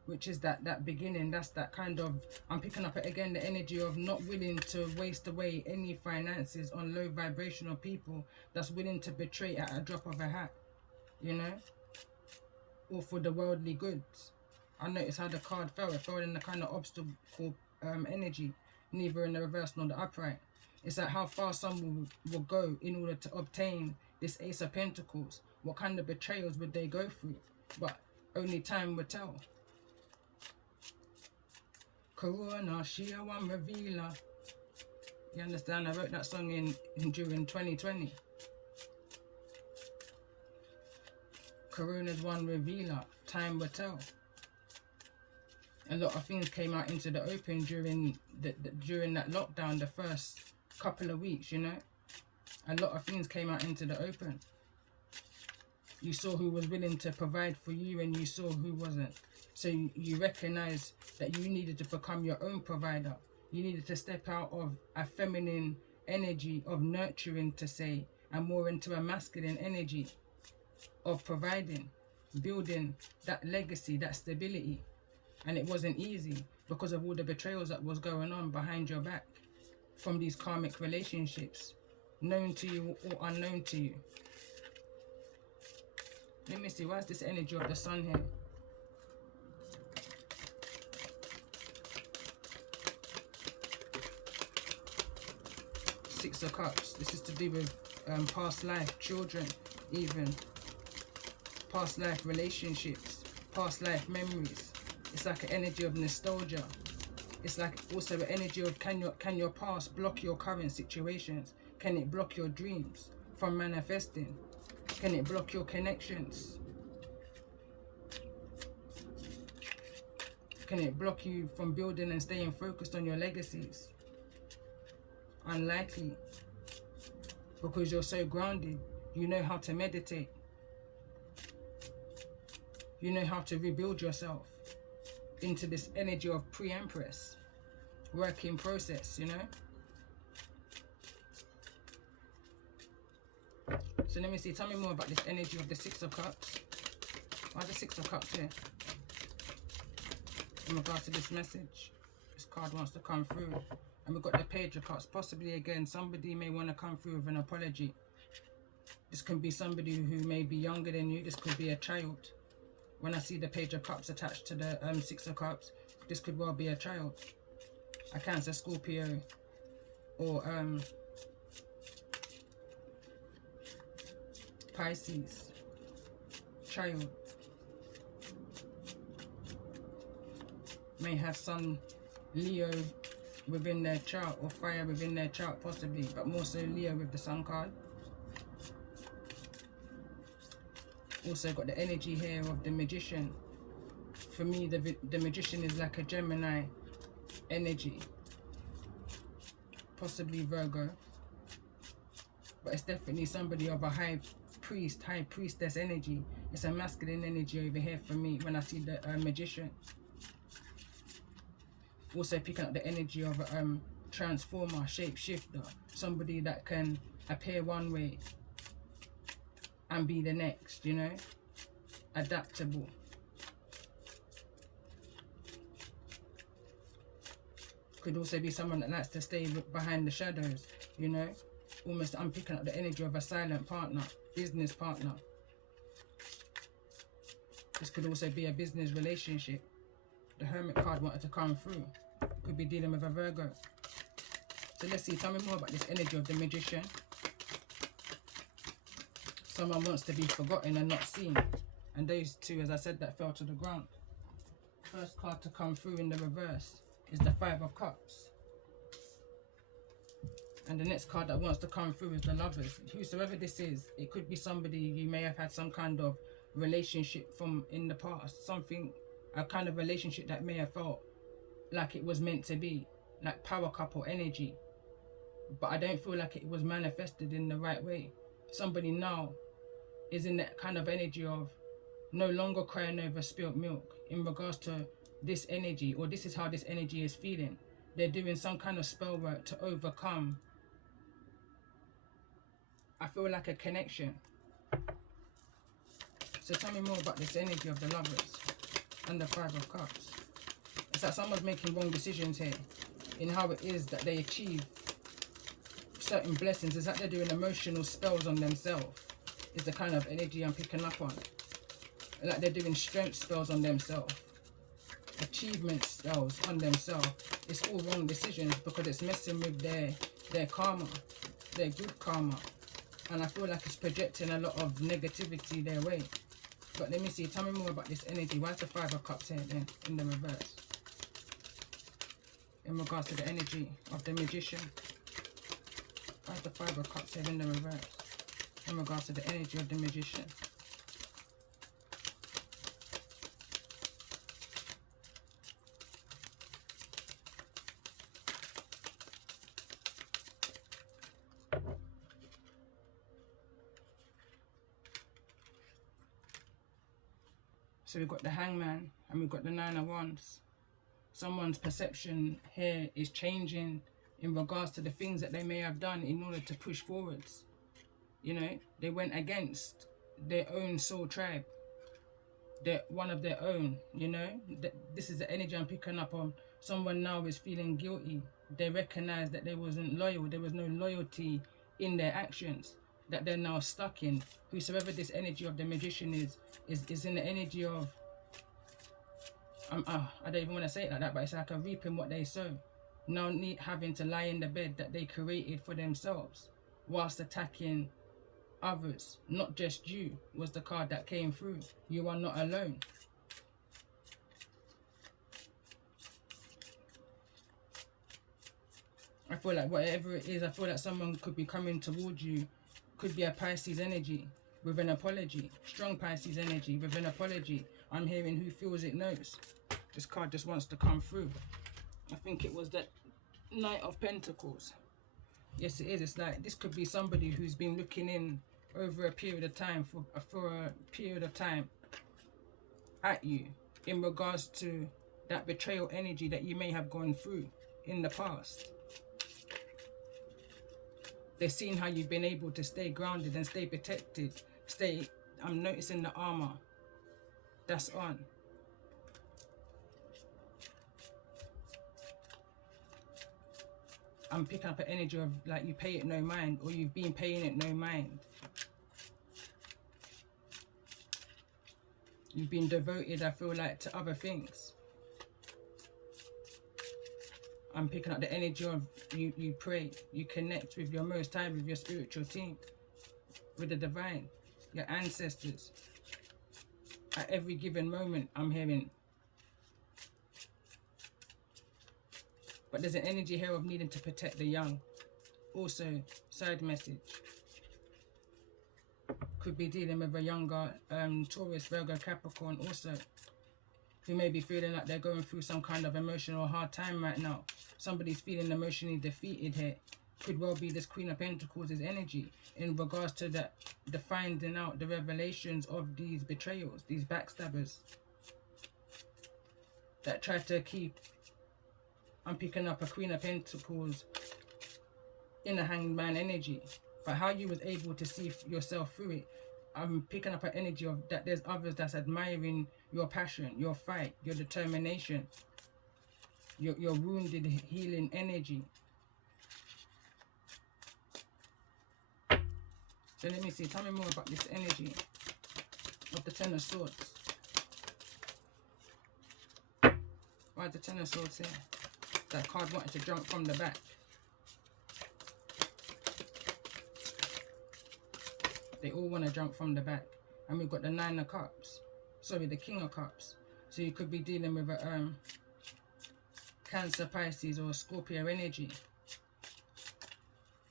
Which is that beginning, that's that kind of, I'm picking up again the energy of not willing to waste away any finances on low vibrational people, that's willing to betray at a drop of a hat, you know, or for the worldly goods. I noticed how the card fell. It fell in the kind of obstacle energy, neither in the reverse nor the upright. It's like how far someone will go in order to obtain this Ace of Pentacles. What kind of betrayals would they go through? But only time will tell. Corona, she a one revealer. You understand? I wrote that song during 2020. Corona's one revealer. Time will tell. A lot of things came out into the open during that lockdown, the first couple of weeks, you know. A lot of things came out into the open. You saw who was willing to provide for you and you saw who wasn't. So you recognize that you needed to become your own provider. You needed to step out of a feminine energy of nurturing, to say, and more into a masculine energy of providing, building that legacy, that stability. And it wasn't easy because of all the betrayals that was going on behind your back from these karmic relationships, known to you or unknown to you. Let me see, where's this energy of the sun here? Six of Cups. This is to do with past life, children, even past life relationships, past life memories. It's like an energy of nostalgia. It's like also an energy of can your past block your current situations? Can it block your dreams from manifesting? Can it block your connections? Can it block you from building and staying focused on your legacies? Unlikely, because you're so grounded. You know how to meditate. You know how to rebuild yourself into this energy of pre-empress, work in process, you know? So let me see, tell me more about this energy of the Six of Cups. Why the Six of Cups here? In regards to this message, this card wants to come through. And we've got the Page of Cups. Possibly, again, somebody may want to come through with an apology. This can be somebody who may be younger than you. This could be a child. When I see the Page of Cups attached to the Six of Cups, this could well be a child. A Cancer, Scorpio, or Pisces. Child. May have Sun, Leo within their chart, or fire within their chart possibly, but more so Leo with the Sun card. Also got the energy here of the Magician. For me, the Magician is like a Gemini energy, possibly Virgo, but it's definitely somebody of a high priestess energy. It's a masculine energy over here for me when I see the Magician. Also picking up the energy of a transformer, shapeshifter, somebody that can appear one way and be the next, you know, adaptable. Could also be someone that likes to stay behind the shadows, you know. Almost, I'm picking up the energy of a silent partner, business partner. This could also be a business relationship. The Hermit card wanted to come through. Could be dealing with a Virgo. So let's see, tell me more about this energy of the Magician. Someone wants to be forgotten and not seen. And those two, as I said, that fell to the ground. First card to come through in the reverse is the Five of Cups. And the next card that wants to come through is the Lovers. Whosoever this is, it could be somebody you may have had some kind of relationship from in the past. Something, a kind of relationship that may have felt like it was meant to be. Like power couple energy. But I don't feel like it was manifested in the right way. Somebody now is in that kind of energy of no longer crying over spilt milk in regards to this energy, or this is how this energy is feeling. They're doing some kind of spell work to overcome, I feel like, a connection. So tell me more about this energy of the Lovers and the Five of Cups. It's like someone's making wrong decisions here in how it is that they achieve certain blessings. It's like they're doing emotional spells on themselves, is the kind of energy I'm picking up on. Like they're doing strength spells on themselves, achievement spells on themselves. It's all wrong decisions because it's messing with their karma, their good karma. And I feel like it's projecting a lot of negativity their way. But let me see, tell me more about this energy. Why is the Five of Cups here then in the reverse? In regards to the energy of the Magician. Why is the Five of Cups here in the reverse? In regards to the energy of the Magician. So we've got the Hangman and we've got the Nine of Wands. Someone's perception here is changing in regards to the things that they may have done in order to push forwards. You know, they went against their own soul tribe. They're one of their own, you know. This is the energy I'm picking up on. Someone now is feeling guilty. They recognize that they wasn't loyal. There was no loyalty in their actions that they're now stuck in. Whosoever this energy of the Magician is in the energy of, I don't even want to say it like that, but it's like a reaping what they sow. Now having to lie in the bed that they created for themselves whilst attacking others. Not just you was the card that came through. You are not alone. I feel like whatever it is, I feel like someone could be coming towards you. Could be a Pisces energy with an apology. Strong Pisces energy with an apology. I'm hearing who feels it knows. This card just wants to come through. I think it was that Knight of Pentacles. Yes, it is. It's like this could be somebody who's been looking in over a period of time, for a period of time at you in regards to that betrayal energy that you may have gone through in the past. They've seen how you've been able to stay grounded and stay protected. I'm noticing the armor that's on. I'm picking up an energy of like you pay it no mind, or you've been paying it no mind. You've been devoted, I feel like, to other things. I'm picking up the energy of you pray, you connect with your Most High, with your spiritual team, with the divine, your ancestors. At every given moment, I'm hearing. But there's an energy here of needing to protect the young. Also, side message. Could be dealing with a younger Taurus, Virgo, Capricorn also, who may be feeling like they're going through some kind of emotional hard time right now. Somebody's feeling emotionally defeated here. Could well be this Queen of Pentacles' energy in regards to the finding out, the revelations of these betrayals, these backstabbers that try to keep. I'm picking up a Queen of Pentacles in a Hanged Man energy. But how you was able to see yourself through it, I'm picking up an energy of that there's others that's admiring your passion, your fight, your determination, your wounded healing energy. So let me see, tell me more about this energy of the Ten of Swords. Why is the Ten of Swords here? That card wanted to jump from the back. They all want to jump from the back. And we've got the Nine of Cups. Sorry, the King of Cups. So you could be dealing with a Cancer, Pisces or Scorpio energy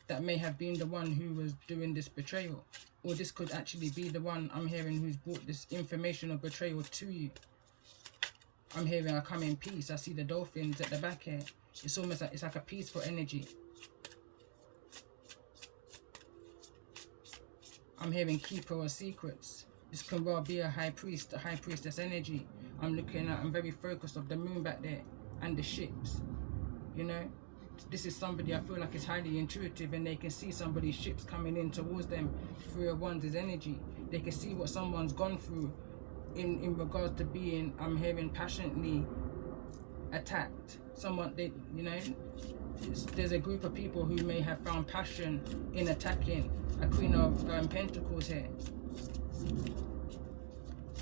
that may have been the one who was doing this betrayal. Or this could actually be the one I'm hearing who's brought this information of betrayal to you. I'm hearing I come in peace. I see the dolphins at the back here. It's almost like it's like a peaceful energy. I'm hearing keeper of secrets. This can well be a high priest, a high priestess energy. I'm very focused of the moon back there and the ships. You know, this is somebody I feel like is highly intuitive, and they can see somebody's ships coming in towards them through a Wander's energy. They can see what someone's gone through in regards to being, I'm hearing, passionately attacked. There's a group of people who may have found passion in attacking a Queen of Pentacles here,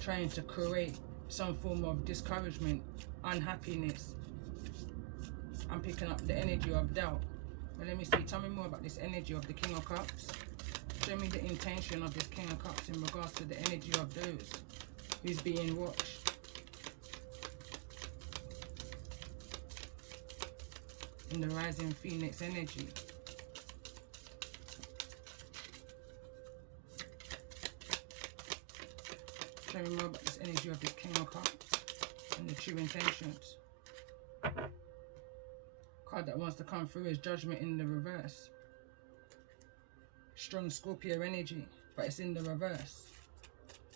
trying to create some form of discouragement, unhappiness. I'm picking up the energy of doubt. But let me see, tell me more about this energy of the King of Cups. Show me the intention of this King of Cups in regards to the energy of those who's being watched. In the Rising Phoenix energy. Show me more about this energy of this King of Cups and the true intentions. Card that wants to come through is Judgment in the reverse. Strong Scorpio energy, but it's in the reverse.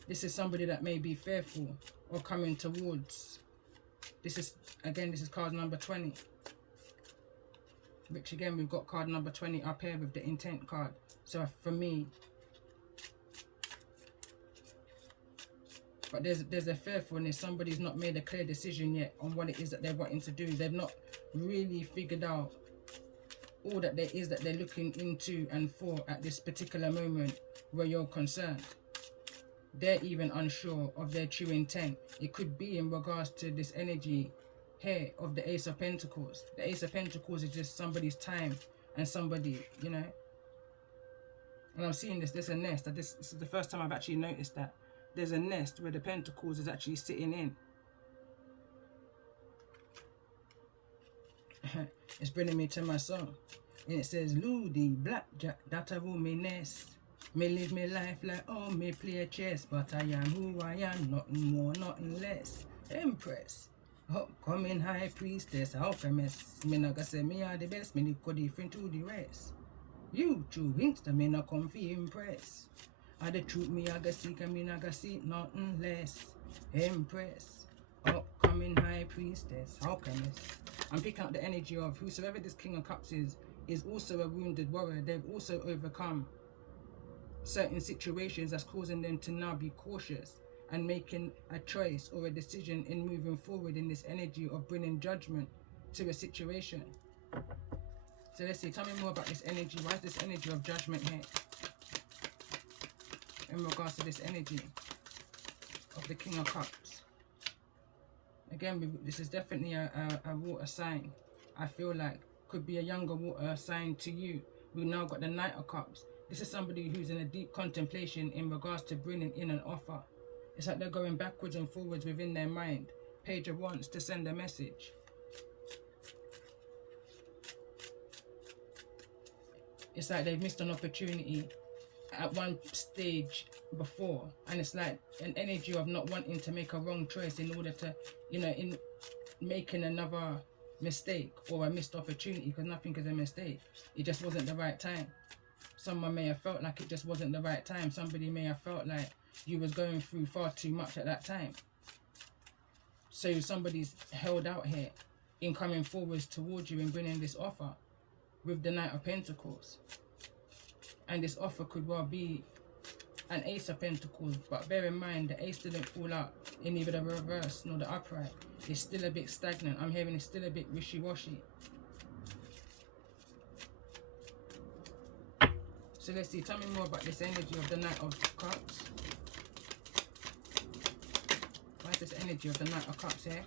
This is somebody that may be fearful or coming towards. This is card number 20. Which again, we've got card number 20 up here with the intent card. So for me, but there's a fearfulness. Somebody's not made a clear decision yet on what it is that they're wanting to do. They've not really figured out all that there is that they're looking into and for at this particular moment where you're concerned. They're even unsure of their true intent. It could be in regards to this energy here of the Ace of Pentacles. The Ace of Pentacles is just somebody's time and somebody, you know. And I'm seeing there's a nest. This is the first time I've actually noticed that. There's a nest where the Pentacles is actually sitting in. It's bringing me to my song. And it says, Ludi, blackjack, that a woman nest. Me live me life like, oh, me play chess. But I am who I am, nothing more, nothing less. Empress, upcoming high priestess, alchemist. Me not gonna say me are the best, me go different to the rest. You true Insta, me not come fi impress. And the truth me I go seek, and me not gonna seek nothing less. Empress, upcoming high priestess, alchemist. I'm picking up the energy of whosoever this King of Cups is also a wounded warrior. They've also overcome certain situations that's causing them to now be cautious and making a choice or a decision in moving forward in this energy of bringing judgment to a situation. So let's see, tell me more about this energy. Why is this energy of judgment here in regards to this energy of the King of Cups? Again, this is definitely a water sign. I feel like could be a younger water sign to you. We now got the Knight of Cups. This is somebody who's in a deep contemplation in regards to bringing in an offer. It's like they're going backwards and forwards within their mind. Page of Wands to send a message. It's like they've missed an opportunity at one stage before, and it's like an energy of not wanting to make a wrong choice in order to, you know, in making another mistake or a missed opportunity, because nothing is a mistake. It just wasn't the right time. Someone may have felt like it just wasn't the right time. Somebody may have felt like you was going through far too much at that time. So somebody's held out here in coming forwards towards you and bringing this offer with the Knight of Pentacles. And this offer could well be an Ace of Pentacles, but bear in mind the Ace didn't fall out in neither the reverse nor the upright. It's still a bit stagnant. I'm hearing it's still a bit wishy-washy. So let's see, tell me more about this energy of the Knight of Cups. Why is this energy of the Knight of Cups here?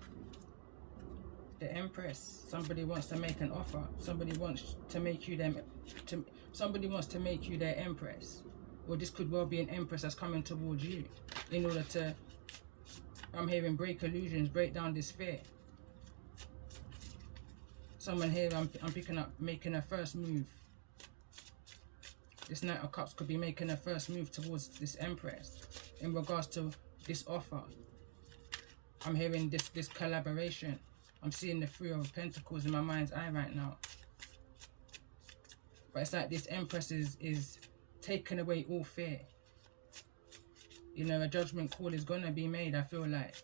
The Empress. Somebody wants to make an offer. Somebody wants to make you them. Somebody wants to make you their Empress. Or this could well be an Empress that's coming towards you in order to, I'm hearing, break illusions, break down this fear. Someone here I'm picking up making a first move. This Knight of Cups could be making a first move towards this Empress in regards to this offer. I'm hearing this collaboration. I'm seeing the Three of Pentacles in my mind's eye right now. But it's like this Empress is taking away all fear. You know, a judgment call is going to be made, I feel like.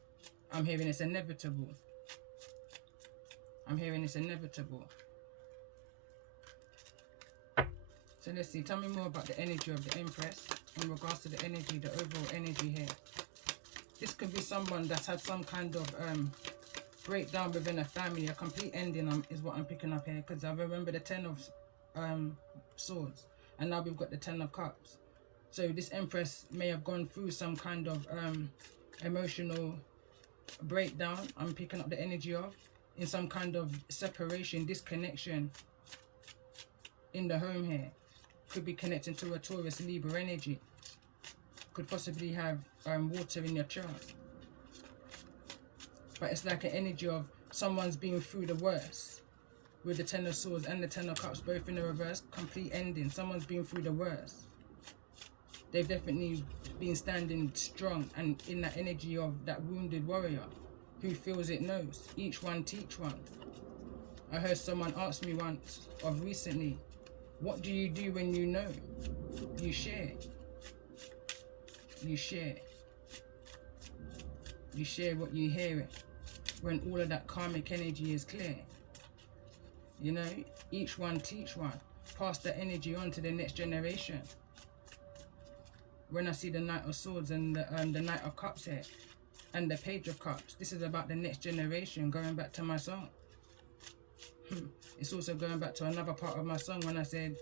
I'm hearing it's inevitable. I'm hearing it's inevitable. So let's see, tell me more about the energy of the Empress in regards to the energy, the overall energy here. This could be someone that's had some kind of breakdown within a family, a complete ending is what I'm picking up here, because I remember the 10 of Swords, and now we've got the 10 of Cups. So this Empress may have gone through some kind of emotional breakdown, I'm picking up the energy of, in some kind of separation, disconnection in the home here. Could be connecting to a Taurus Libra energy. Could possibly have water in your chart. But it's like an energy of someone's been through the worst. With the 10 of Swords and the 10 of Cups both in the reverse, complete ending. Someone's been through the worst. They've definitely been standing strong and in that energy of that wounded warrior who feels it knows. Each one teach one. I heard someone ask me once of recently, what do you do when you know? You share. You share. You share what you hear when all of that karmic energy is clear. You know, each one teach one. Pass the energy on to the next generation. When I see the Knight of Swords and the Knight of Cups here, and the Page of Cups, this is about the next generation, going back to my song. It's also going back to another part of my song when I said,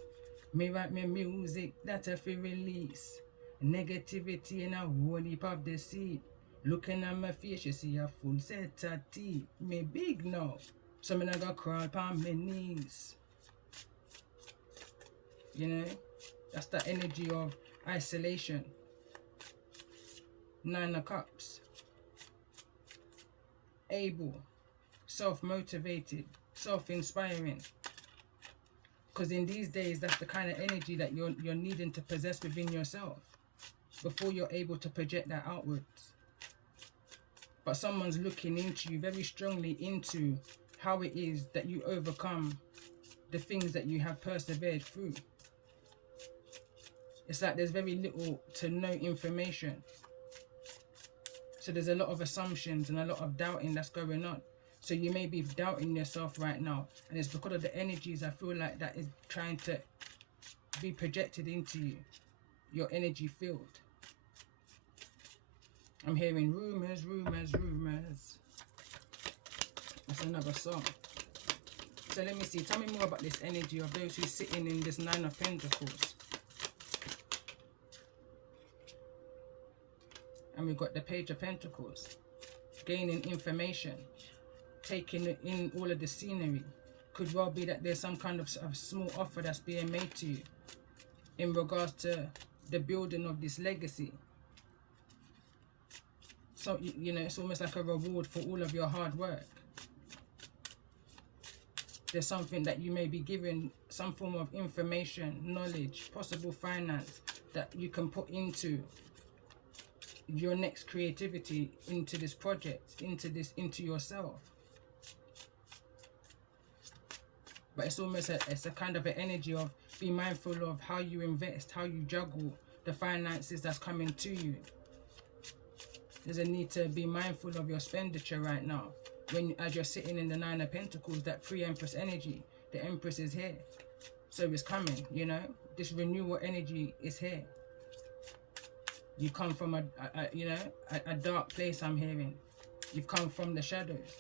me write me music that I feel release. Negativity in a whole heap of the seed. Looking at my face, you see a full set of teeth. Me big now, so me not gonna crawl on my knees. You know, that's the energy of isolation. 9 of Cups. Able, self-motivated, self-inspiring. Because in these days, that's the kind of energy that you're needing to possess within yourself before you're able to project that outwards. But someone's looking into you very strongly, into how it is that you overcome the things that you have persevered through. It's like there's very little to no information. So there's a lot of assumptions and a lot of doubting that's going on. So you may be doubting yourself right now, and it's because of the energies I feel like that is trying to be projected into you, your energy field. I'm hearing rumors, rumors, rumors. That's another song. So let me see. Tell me more about this energy of those who are sitting in this Nine of Pentacles. And we've got the Page of Pentacles. Gaining information. Taking in all of the scenery. Could well be that there's some kind of a small offer that's being made to you in regards to the building of this legacy. So, you know, it's almost like a reward for all of your hard work. There's something that you may be given, some form of information, knowledge, possible finance that you can put into your next creativity, into this project, into yourself. But it's almost it's a kind of an energy of be mindful of how you invest, how you juggle the finances that's coming to you. There's a need to be mindful of your expenditure right now. As you're sitting in the Nine of Pentacles, that pre-Empress energy, the Empress is here. So it's coming, you know. This renewal energy is here. You come from a dark place, I'm hearing. You've come from the shadows.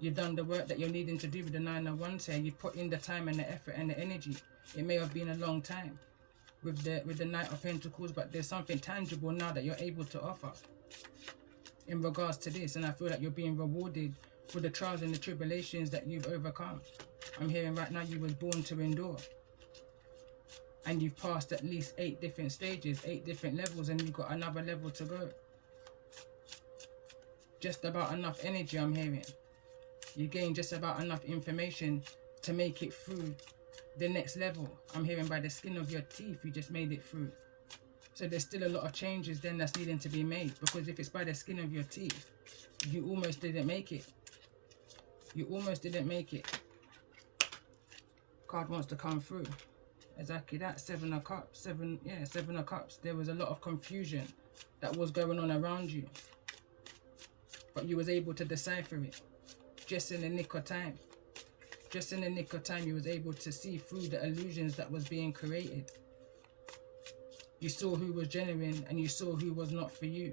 You've done the work that you're needing to do with the Nine of Wands here. You've put in the time and the effort and the energy. It may have been a long time with the Knight of Pentacles, but there's something tangible now that you're able to offer in regards to this. And I feel like you're being rewarded for the trials and the tribulations that you've overcome. I'm hearing right now you was born to endure. And you've passed at least 8 different stages, 8 different levels, and you've got another level to go. Just about enough energy, I'm hearing. You gain just about enough information to make it through the next level. I'm hearing by the skin of your teeth, you just made it through. So there's still a lot of changes then that's needing to be made. Because if it's by the skin of your teeth, you almost didn't make it. You almost didn't make it. Card wants to come through. Exactly that. 7 of Cups. 7 of Cups. There was a lot of confusion that was going on around you. But you was able to decipher it. Just in the nick of time. Just in the nick of time, you was able to see through the illusions that was being created. You saw who was genuine and you saw who was not for you.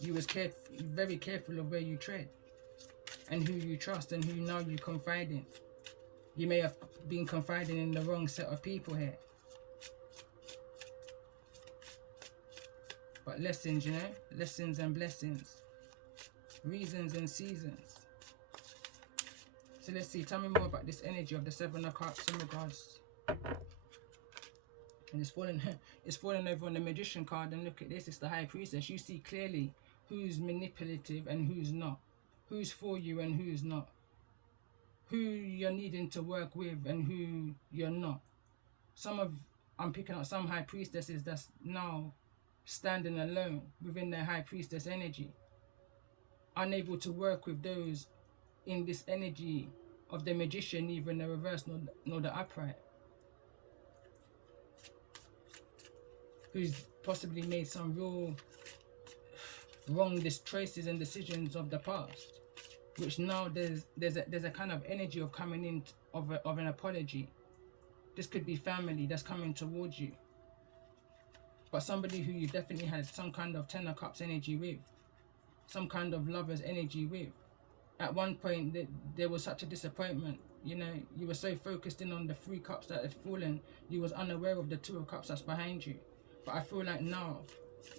You was very careful of where you tread and who you trust and who now you confide in. You may have been confiding in the wrong set of people here. But lessons, you know, lessons and blessings. Reasons and seasons. So let's see, tell me more about this energy of the 7 of Cups in regards. And it's falling over on the Magician card, and look at this, it's the High Priestess. You see clearly who's manipulative and who's not. Who's for you and who's not. Who you're needing to work with and who you're not. I'm picking up some High Priestesses that's now standing alone within their High Priestess energy. Unable to work with those in this energy of the Magician, neither in the reverse nor the upright. Who's possibly made some real wrong choices and decisions of the past, which now there's a kind of energy of coming in of an apology. This could be family that's coming towards you, but somebody who you definitely had some kind of 10 of Cups energy with, some kind of lover's energy with. At one point there was such a disappointment, you know, you were so focused in on the 3 cups that had fallen, you was unaware of the 2 of Cups that's behind you. But I feel like now,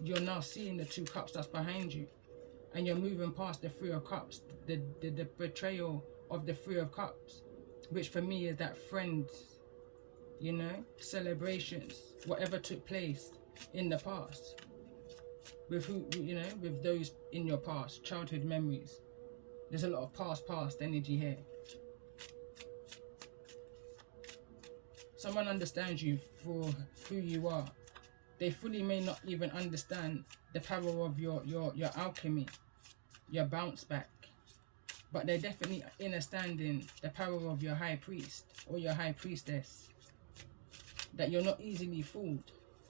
you're now seeing the 2 cups that's behind you. And you're moving past the 3 of Cups, the betrayal of the 3 of Cups. Which for me is that friends, you know, celebrations, whatever took place in the past. With who, you know, with those in your past, childhood memories. There's a lot of past energy here. Someone understands you for who you are. They fully may not even understand the power of your alchemy, your bounce back. But they're definitely understanding the power of your high priest or your high priestess. That you're not easily fooled,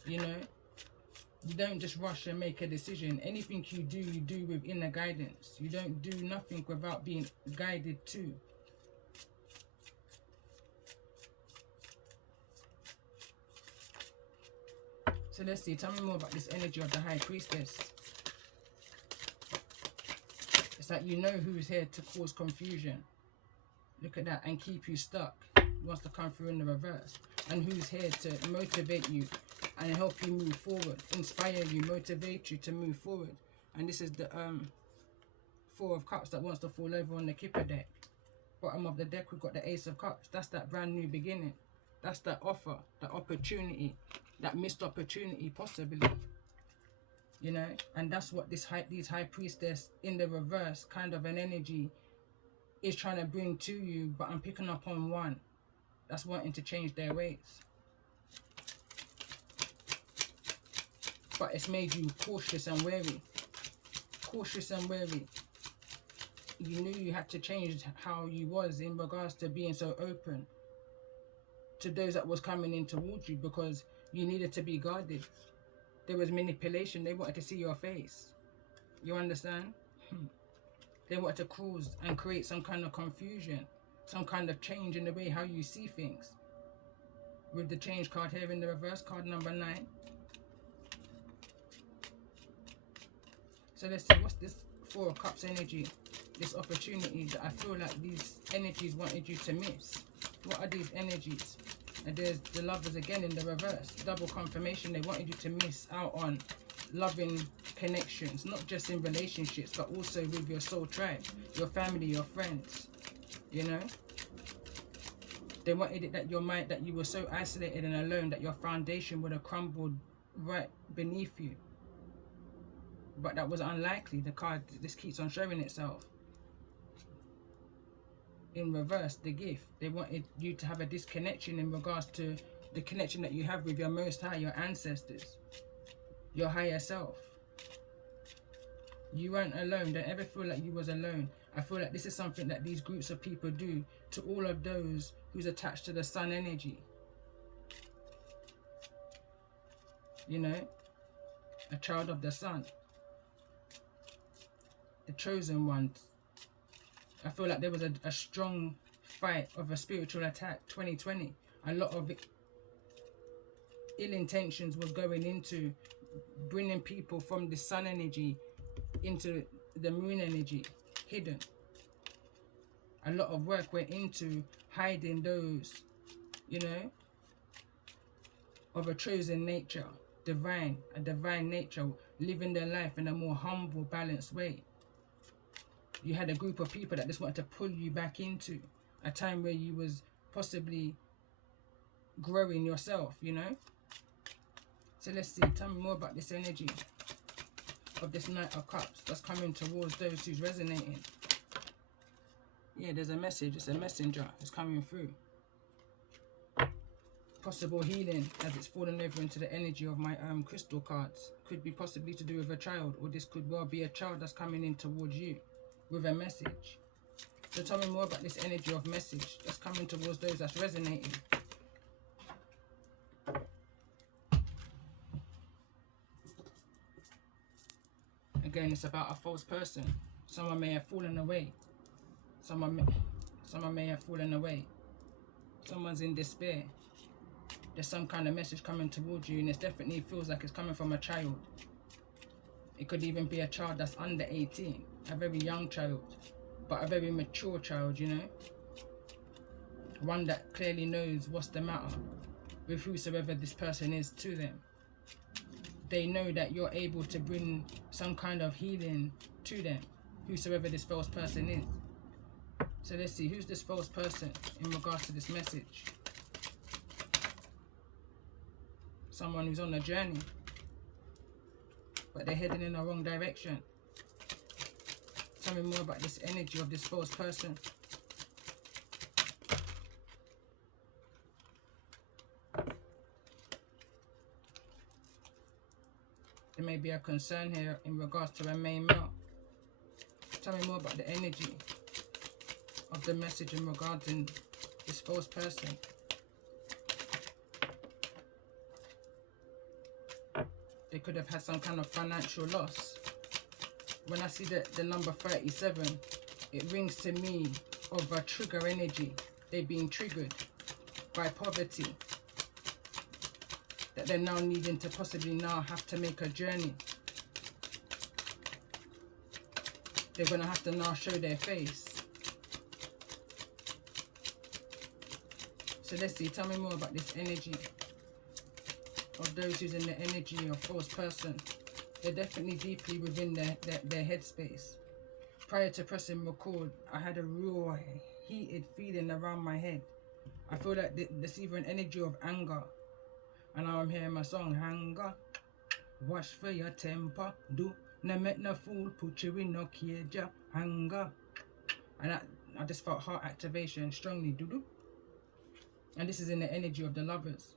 you know. You don't just rush and make a decision. Anything you do with inner guidance. You don't do nothing without being guided to. So let's see, tell me more about this energy of the high priestess. It's like you know who's here to cause confusion. Look at that, and keep you stuck. He wants to come through in the reverse. And who's here to motivate you and help you move forward, inspire you, motivate you to move forward. And this is the Four of Cups that wants to fall over on the Kipper deck. Bottom of the deck, we've got the Ace of Cups. That's that brand new beginning. That's that offer, that opportunity, that missed opportunity possibly. You know, and that's what these high priestess in the reverse kind of an energy is trying to bring to you. But I'm picking up on one that's wanting to change their ways. But it's made you cautious and wary. Cautious and wary. You knew you had to change how you was in regards to being so open to those that was coming in towards you, because you needed to be guarded. There was manipulation. They wanted to see your face. You understand? They wanted to cause and create some kind of confusion, some kind of change in the way how you see things. With the change card here in the reverse, card number 9. So let's see, what's this Four of Cups energy? This opportunity that I feel like these energies wanted you to miss. What are these energies? And there's the Lovers again in the reverse. Double confirmation. They wanted you to miss out on loving connections, not just in relationships, but also with your soul tribe, your family, your friends. You know? They wanted it that your mind, that you were so isolated and alone that your foundation would have crumbled right beneath you. But that was unlikely. The card, this keeps on showing itself. In reverse, the gift. They wanted you to have a disconnection in regards to the connection that you have with your Most High, your ancestors, your higher self. You weren't alone. Don't ever feel like you was alone. I feel like this is something that these groups of people do to all of those who's attached to the sun energy. You know, a child of the sun. The chosen ones. I feel like there was a strong fight of a spiritual attack 2020. A lot of ill intentions was going into bringing people from the sun energy into the moon energy, hidden. A lot of work went into hiding those, you know, of a chosen nature, a divine nature, living their life in a more humble, balanced way. You had a group of people that just wanted to pull you back into a time where you was possibly growing yourself, you know. So let's see, tell me more about this energy of this Knight of Cups that's coming towards those who's resonating. Yeah, there's a message, it's a messenger, it's coming through. Possible healing as it's fallen over into the energy of my crystal cards. Could be possibly to do with a child, or this could well be a child that's coming in towards you with a message. So tell me more about this energy of message that's coming towards those that's resonating. Again, it's about a false person. Someone may have fallen away. Someone may have fallen away. Someone's in despair. There's some kind of message coming towards you, and it definitely feels like it's coming from a child. It could even be a child that's under 18, a very young child, but a very mature child, you know. One that clearly knows what's the matter with whosoever this person is to them. They know that you're able to bring some kind of healing to them, whosoever this false person is. So let's see, who's this false person in regards to this message? Someone who's on a journey, but they're heading in the wrong direction. Tell me more about this energy of this false person. There may be a concern here in regards to a main male. Tell me more about the energy of the message in regarding this false person. They could have had some kind of financial loss. When I see the number 37, it rings to me of a trigger energy. They're being triggered by poverty, that they're now needing to possibly now have to make a journey. They're going to have to now show their face. So let's see, tell me more about this energy of those who's in the energy of false person. They're definitely deeply within their headspace. Prior to pressing record, I had a real heated feeling around my head. I feel like there's either an energy of anger, and now I'm hearing my song, anger, wash for your temper, do not make no fool, put you in no cage, anger. And I just felt heart activation strongly, do. And this is in the energy of the lovers.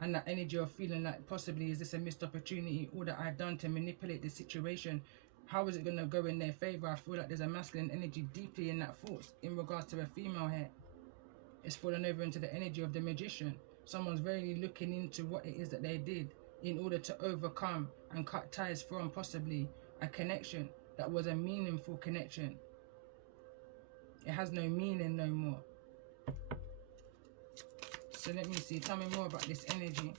And that energy of feeling like possibly is this a missed opportunity, all that I've done to manipulate the situation, how is it going to go in their favor? I feel like there's a masculine energy deeply in that force in regards to a female here. It's fallen over into the energy of the magician. Someone's really looking into what it is that they did in order to overcome and cut ties from possibly a connection that was a meaningful connection. It has no meaning no more. So let me see, tell me more about this energy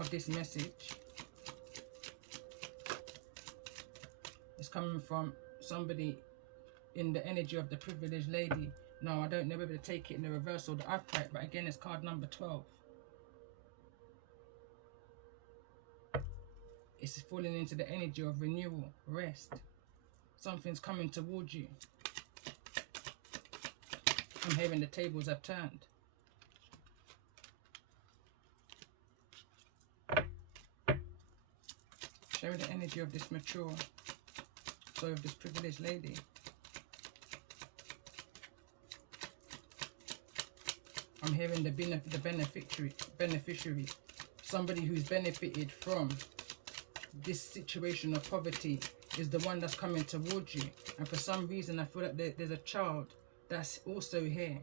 of this message. It's coming from somebody in the energy of the privileged lady. No, I don't know whether to take it in the reverse or the upright, but again, it's card number 12. It's falling into the energy of renewal, rest. Something's coming towards you. I'm hearing the tables have turned. Show me the energy of this mature, of this privileged lady. I'm hearing the beneficiary, somebody who's benefited from this situation of poverty is the one that's coming towards you. And for some reason, I feel like there's a child that's also here.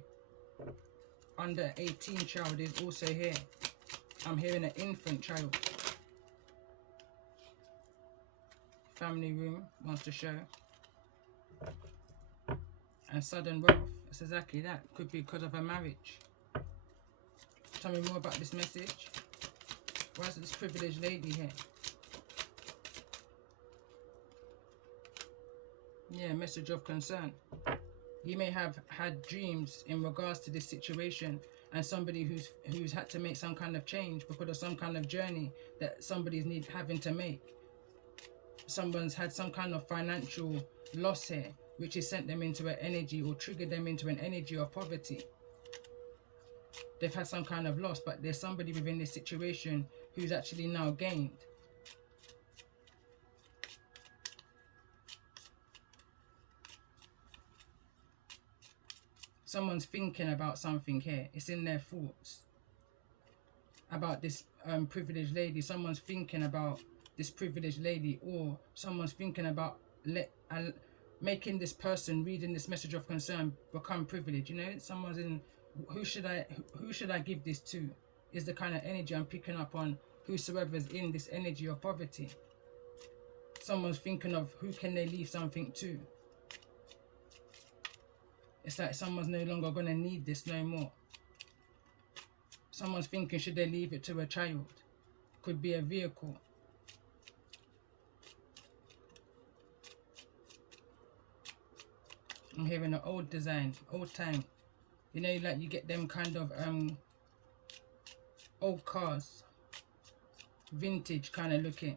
Under 18 child is also here. I'm hearing an infant child. Family room wants to show. And sudden wealth. It's exactly that. Could be because of a marriage. Tell me more about this message. Why is this privileged lady here? Yeah, message of concern. You may have had dreams in regards to this situation, and somebody who's had to make some kind of change because of some kind of journey that somebody's having to make. Someone's had some kind of financial loss here, which has sent them into an energy or triggered them into an energy of poverty. They've had some kind of loss, but there's somebody within this situation who's actually now gained. Someone's thinking about something here. It's in their thoughts. About this privileged lady. Someone's thinking about this privileged lady, or someone's thinking about making this person reading this message of concern become privileged. You know, someone's in, who should I give this to? Is the kind of energy I'm picking up on. Whosoever's in this energy of poverty. Someone's thinking of who can they leave something to. It's like someone's no longer going to need this no more. Someone's thinking, should they leave it to a child? Could be a vehicle. I'm hearing an old design, old time. You know, like you get them kind of old cars, vintage kind of looking.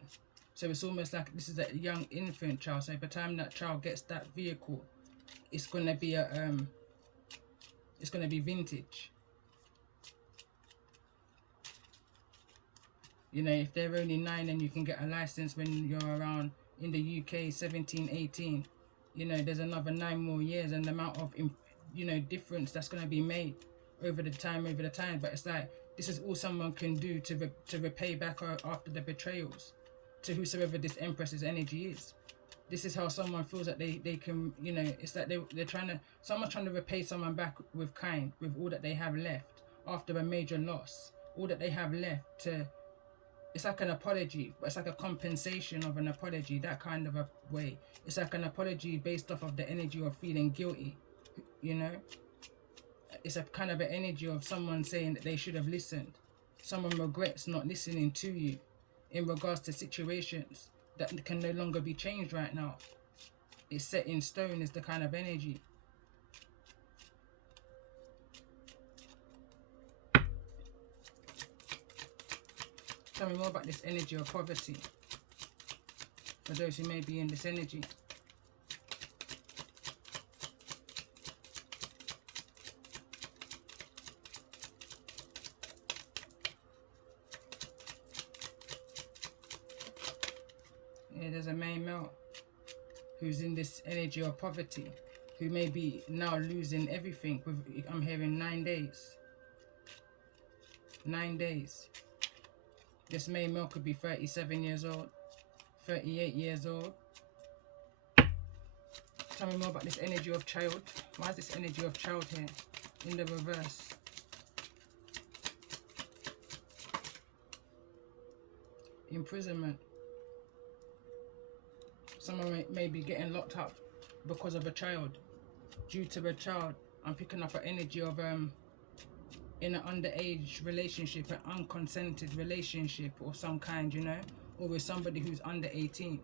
So it's almost like this is a young infant child. So by the time that child gets that vehicle, it's gonna be it's gonna be vintage. You know, if they're only 9 and you can get a license when you're around in the UK 17, 18, You know, there's another 9 more years, and the amount of, you know, difference that's going to be made over the time. But it's like, this is all someone can do to repay back after the betrayals to whosoever this Empress's energy is. This is how someone feels that they can, you know, it's like they're trying to, someone's trying to repay someone back with kind, with all that they have left after a major loss, all that they have left to, it's like an apology, but it's like a compensation of an apology, that kind of a way. It's like an apology based off of the energy of feeling guilty, you know. It's a kind of an energy of someone saying that they should have listened. Someone regrets not listening to you in regards to situations that can no longer be changed right now. It's set in stone is the kind of energy. Tell me more about this energy of poverty for those who may be in this energy. Yeah, there's a main male who's in this energy of poverty, who may be now losing everything. I'm hearing 9 days. 9 days. This main male could be 37 years old, 38 years old. Tell me more about this energy of child. Why is this energy of child here in the reverse? Imprisonment. Someone may be getting locked up because of a child. Due to a child, I'm picking up an energy of in an underage relationship, an unconsented relationship of some kind, you know, or with somebody who's under 18.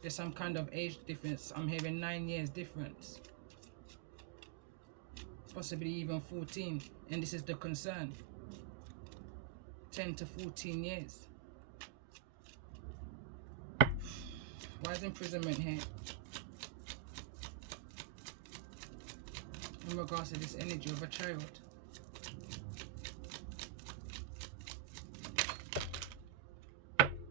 There's some kind of age difference. I'm hearing 9 years difference, possibly even 14, and this is the concern. 10 to 14 years. Why is imprisonment here in regards to this energy of a child?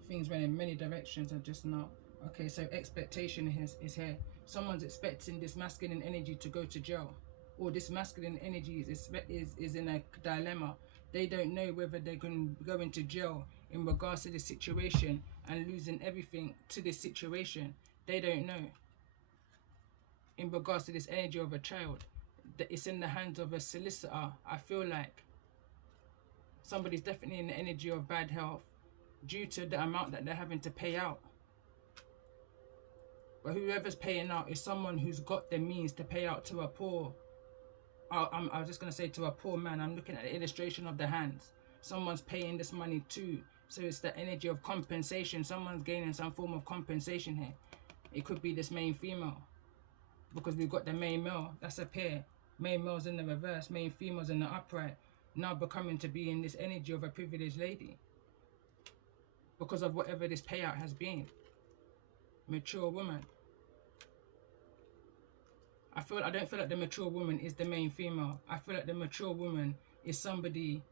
Things went in many directions and just now. Okay, so expectation is here. Someone's expecting this masculine energy to go to jail, or this masculine energy is in a dilemma. They don't know whether they're going to go into jail in regards to this situation and losing everything to this situation. They don't know. In regards to this energy of a child, that it's in the hands of a solicitor. I feel like somebody's definitely in the energy of bad health due to the amount that they're having to pay out. But whoever's paying out is someone who's got the means to pay out to a poor. I was just going to say to a poor man. I'm looking at the illustration of the hands. Someone's paying this money too. So it's the energy of compensation. Someone's gaining some form of compensation here. It could be this main female, because we've got the main male. That's a pair. Main male's in the reverse, main female's in the upright. Now becoming to be in this energy of a privileged lady because of whatever this payout has been. Mature woman. I don't feel like the mature woman is the main female. I feel like the mature woman is somebody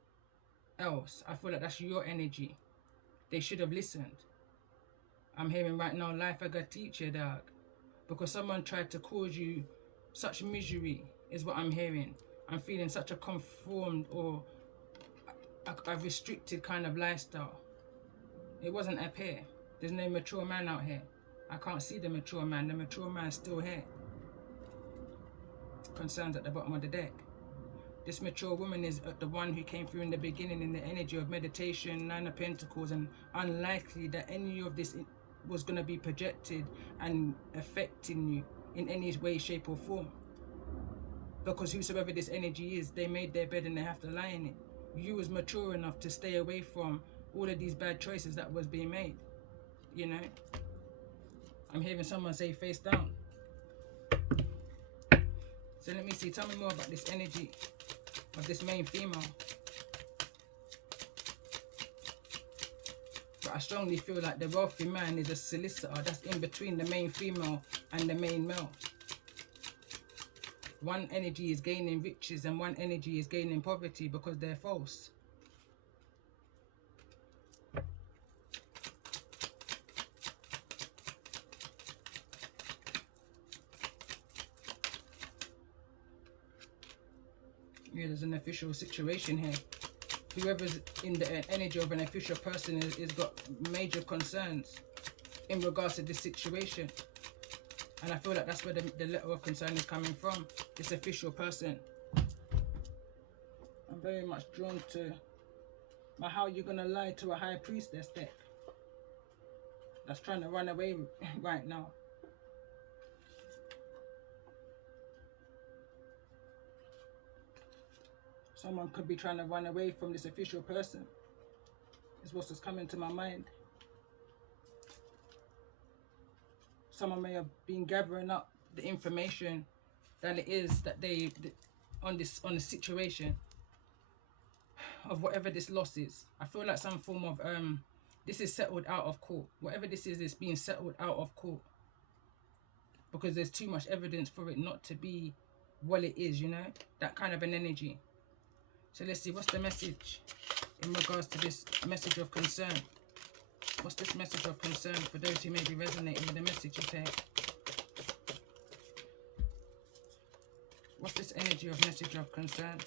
else. I feel like that's your energy. They should have listened. I'm hearing right now, life I got teacher, dog. Because someone tried to cause you such misery is what I'm hearing. I'm feeling such a conformed or a restricted kind of lifestyle. It wasn't up here. There's no mature man out here. I can't see the mature man. The mature man's still here. Concerns at the bottom of the deck. This mature woman is the one who came through in the beginning in the energy of meditation, 9 of Pentacles, and unlikely that any of this was going to be projected and affecting you in any way, shape or form. Because whosoever this energy is, they made their bed and they have to lie in it. You was mature enough to stay away from all of these bad choices that was being made. You know? I'm hearing someone say face down. So let me see. Tell me more about this energy of this main female. But I strongly feel like the wealthy man is a solicitor that's in between the main female and the main male. One energy is gaining riches and one energy is gaining poverty because they're false. Yeah, there's an official situation here. Whoever's in the energy of an official person is got major concerns in regards to this situation. And I feel like that's where the letter of concern is coming from. This official person. I'm very much drawn to how you're going to lie to a high priestess deck that's trying to run away right now. Someone could be trying to run away from this official person. Is what's just coming to my mind. Someone may have been gathering up the information that it is that they on the situation of whatever this loss is. I feel like some form of this is settled out of court. Whatever this is being settled out of court, because there's too much evidence for it not to be what it is, you know, that kind of an energy. So let's see, what's the message in regards to this message of concern? What's this message of concern for those who may be resonating with the message you take? What's this energy of message of concern?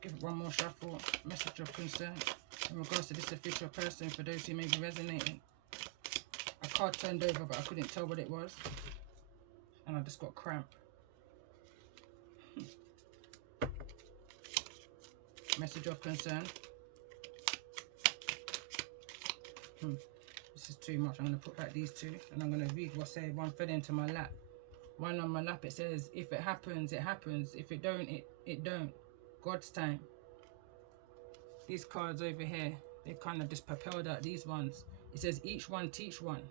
Give it one more shuffle. Message of concern in regards to this official person for those who may be resonating. A card turned over, but I couldn't tell what it was. And I just got cramp. Message of concern. This is too much. I'm going to put back these two. And I'm going to read what's said. One fell into my lap. One on my lap, it says, if it happens, it happens. If it don't, it don't. God's time. These cards over here, they kind of just propelled out these ones. It says, each one teach one.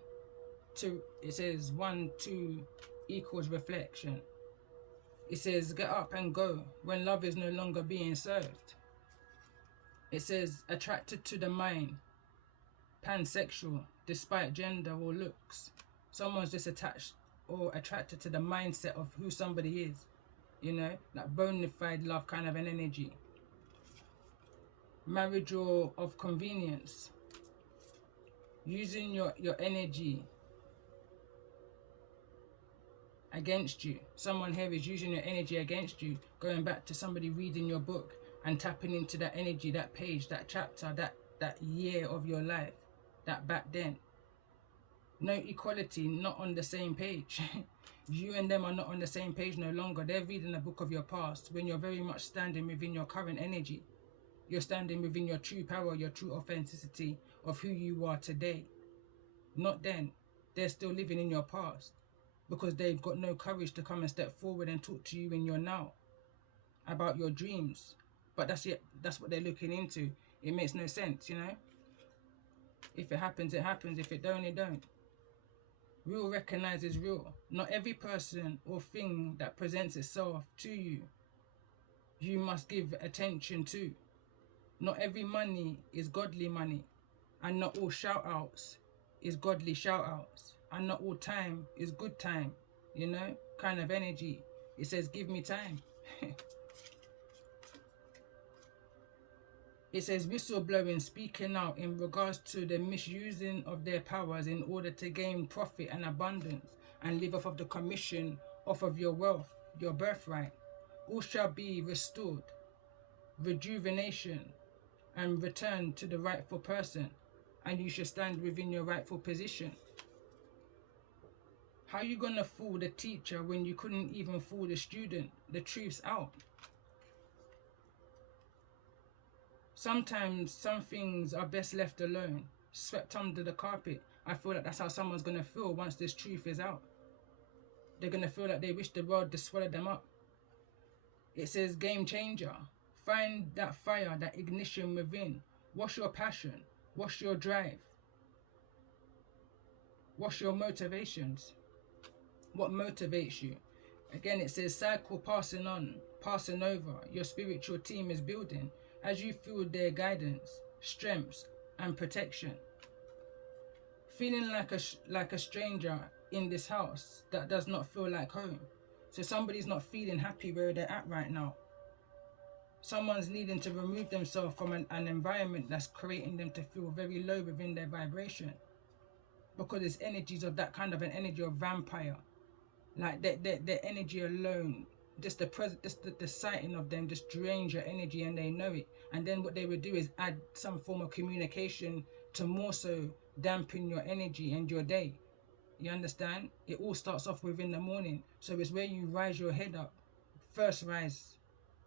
Two, it says 1, 2 equals reflection. It says, get up and go when love is no longer being served. It says, attracted to the mind, pansexual, despite gender or looks. Someone's just attached or attracted to the mindset of who somebody is. You know, that bona fide love kind of an energy. Marriage or of convenience. Using your energy against you. Someone here is using your energy against you. Going back to somebody reading your book and tapping into that energy, that page, that chapter, that year of your life, that back then. No equality, not on the same page. You and them are not on the same page no longer. They're reading a book of your past when you're very much standing within your current energy. You're standing within your true power, your true authenticity of who you are today. Not then. They're still living in your past because they've got no courage to come and step forward and talk to you in your now about your dreams. But that's it. That's what they're looking into. It makes no sense, you know. If it happens, it happens. If it don't, it don't. Real recognizes real. Not every person or thing that presents itself to you, you must give attention to. Not every money is godly money. And not all shout-outs is godly shout-outs. And not all time is good time. You know, kind of energy. It says, give me time. It says whistleblowing, speaking out in regards to the misusing of their powers in order to gain profit and abundance and live off of the commission, off of your wealth, your birthright. All shall be restored, rejuvenation, and return to the rightful person, and you should stand within your rightful position. How are you going to fool the teacher when you couldn't even fool the student? The truth's out. Sometimes some things are best left alone, swept under the carpet. I feel like that's how someone's going to feel once this truth is out. They're going to feel like they wish the world to swallow them up. It says game changer. Find that fire, that ignition within. What's your passion? What's your drive? What's your motivations? What motivates you? Again, it says cycle passing on, passing over. Your spiritual team is building as you feel their guidance, strengths, and protection. Feeling like a stranger in this house that does not feel like home. So somebody's not feeling happy where they're at right now. Someone's needing to remove themselves from an environment that's creating them to feel very low within their vibration. because it's energies of that kind of an energy of vampire. Like their energy alone, just the sighting of them just drains your energy, and they know it. And then what they would do is add some form of communication to more so dampen your energy and your day. You understand? It all starts off within the morning. So it's where you rise your head up. First rise.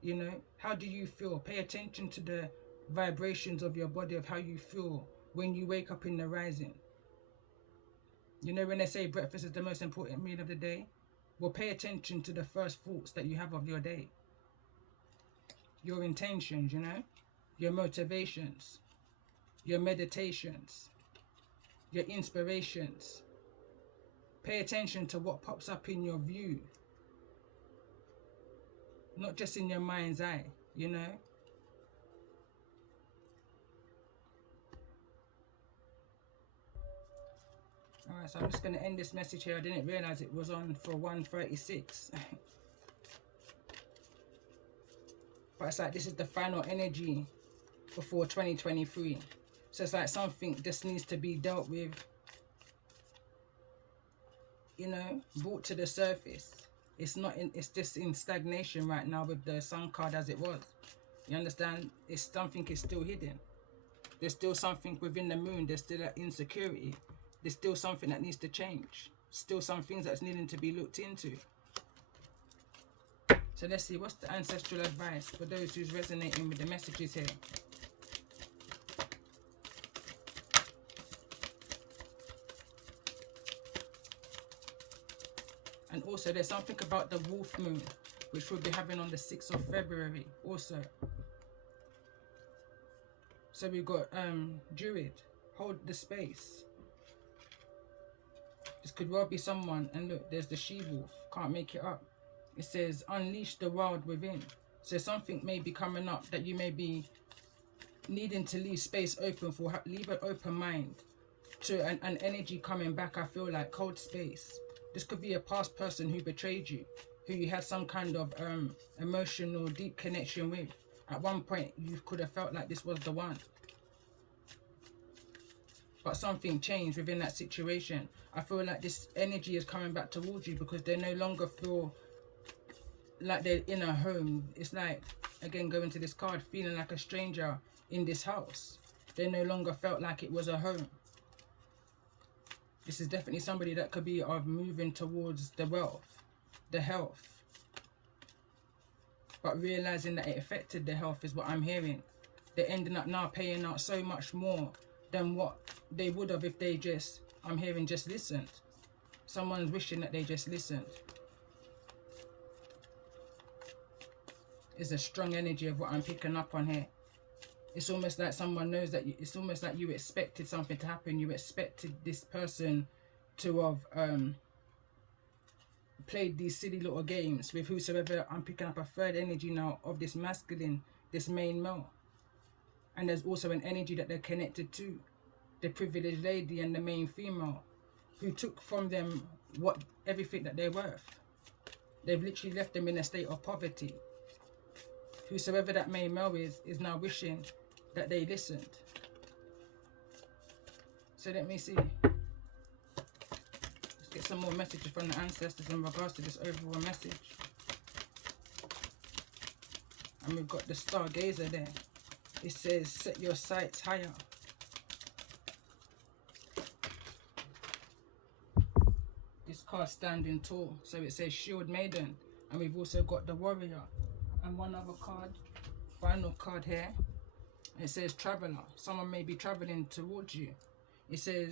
You know, how do you feel? Pay attention to the vibrations of your body, of how you feel when you wake up in the rising. You know, when they say breakfast is the most important meal of the day, well, pay attention to the first thoughts that you have of your day. Your intentions, you know, your motivations, your meditations, your inspirations. Pay attention to what pops up in your view, not just in your mind's eye, you know. Alright, so I'm just going to end this message here. I didn't realize it was on for 1:36. But it's like this is the final energy before 2023. So it's like something just needs to be dealt with, you know, brought to the surface. It's not in, it's just in stagnation right now with the sun card as it was. You understand? It's something is still hidden. There's still something within the moon. There's still an insecurity. There's still something that needs to change. Still some things that's needing to be looked into. So let's see, what's the ancestral advice for those who's resonating with the messages here? And also there's something about the wolf moon, which we'll be having on the 6th of February also. So we've got Druid, hold the space. This could well be someone, and look, there's the she-wolf, can't make it up. It says, unleash the wild within. So something may be coming up that you may be needing to leave space open for, leave an open mind to an energy coming back. I feel like cold space. This could be a past person who betrayed you, who you had some kind of emotional deep connection with. At one point, you could have felt like this was the one. But something changed within that situation. I feel like this energy is coming back towards you because they no longer feel like they're in a home. It's like, again, going to this card, feeling like a stranger in this house. They no longer felt like it was a home. This is definitely somebody that could be of moving towards the wealth, the health. But realizing that it affected the health is what I'm hearing. They're ending up now paying out so much more than what they would have if they just, I'm hearing, just listened. Someone's wishing that they just listened. It's a strong energy of what I'm picking up on here. It's almost like someone knows that it's almost like you expected something to happen. You expected this person to have played these silly little games with whosoever. I'm picking up a third energy now of this masculine, this main male. And there's also an energy that they're connected to, the privileged lady and the main female, who took from them everything that they're worth. They've literally left them in a state of poverty. Whosoever that main male is now wishing that they listened. So let me see. Let's get some more messages from the ancestors in regards to this overall message. And we've got the stargazer there. It says, set your sights higher. This card standing tall. So it says shield maiden. And we've also got the warrior. And one other card, final card here. It says traveler. Someone may be traveling towards you. It says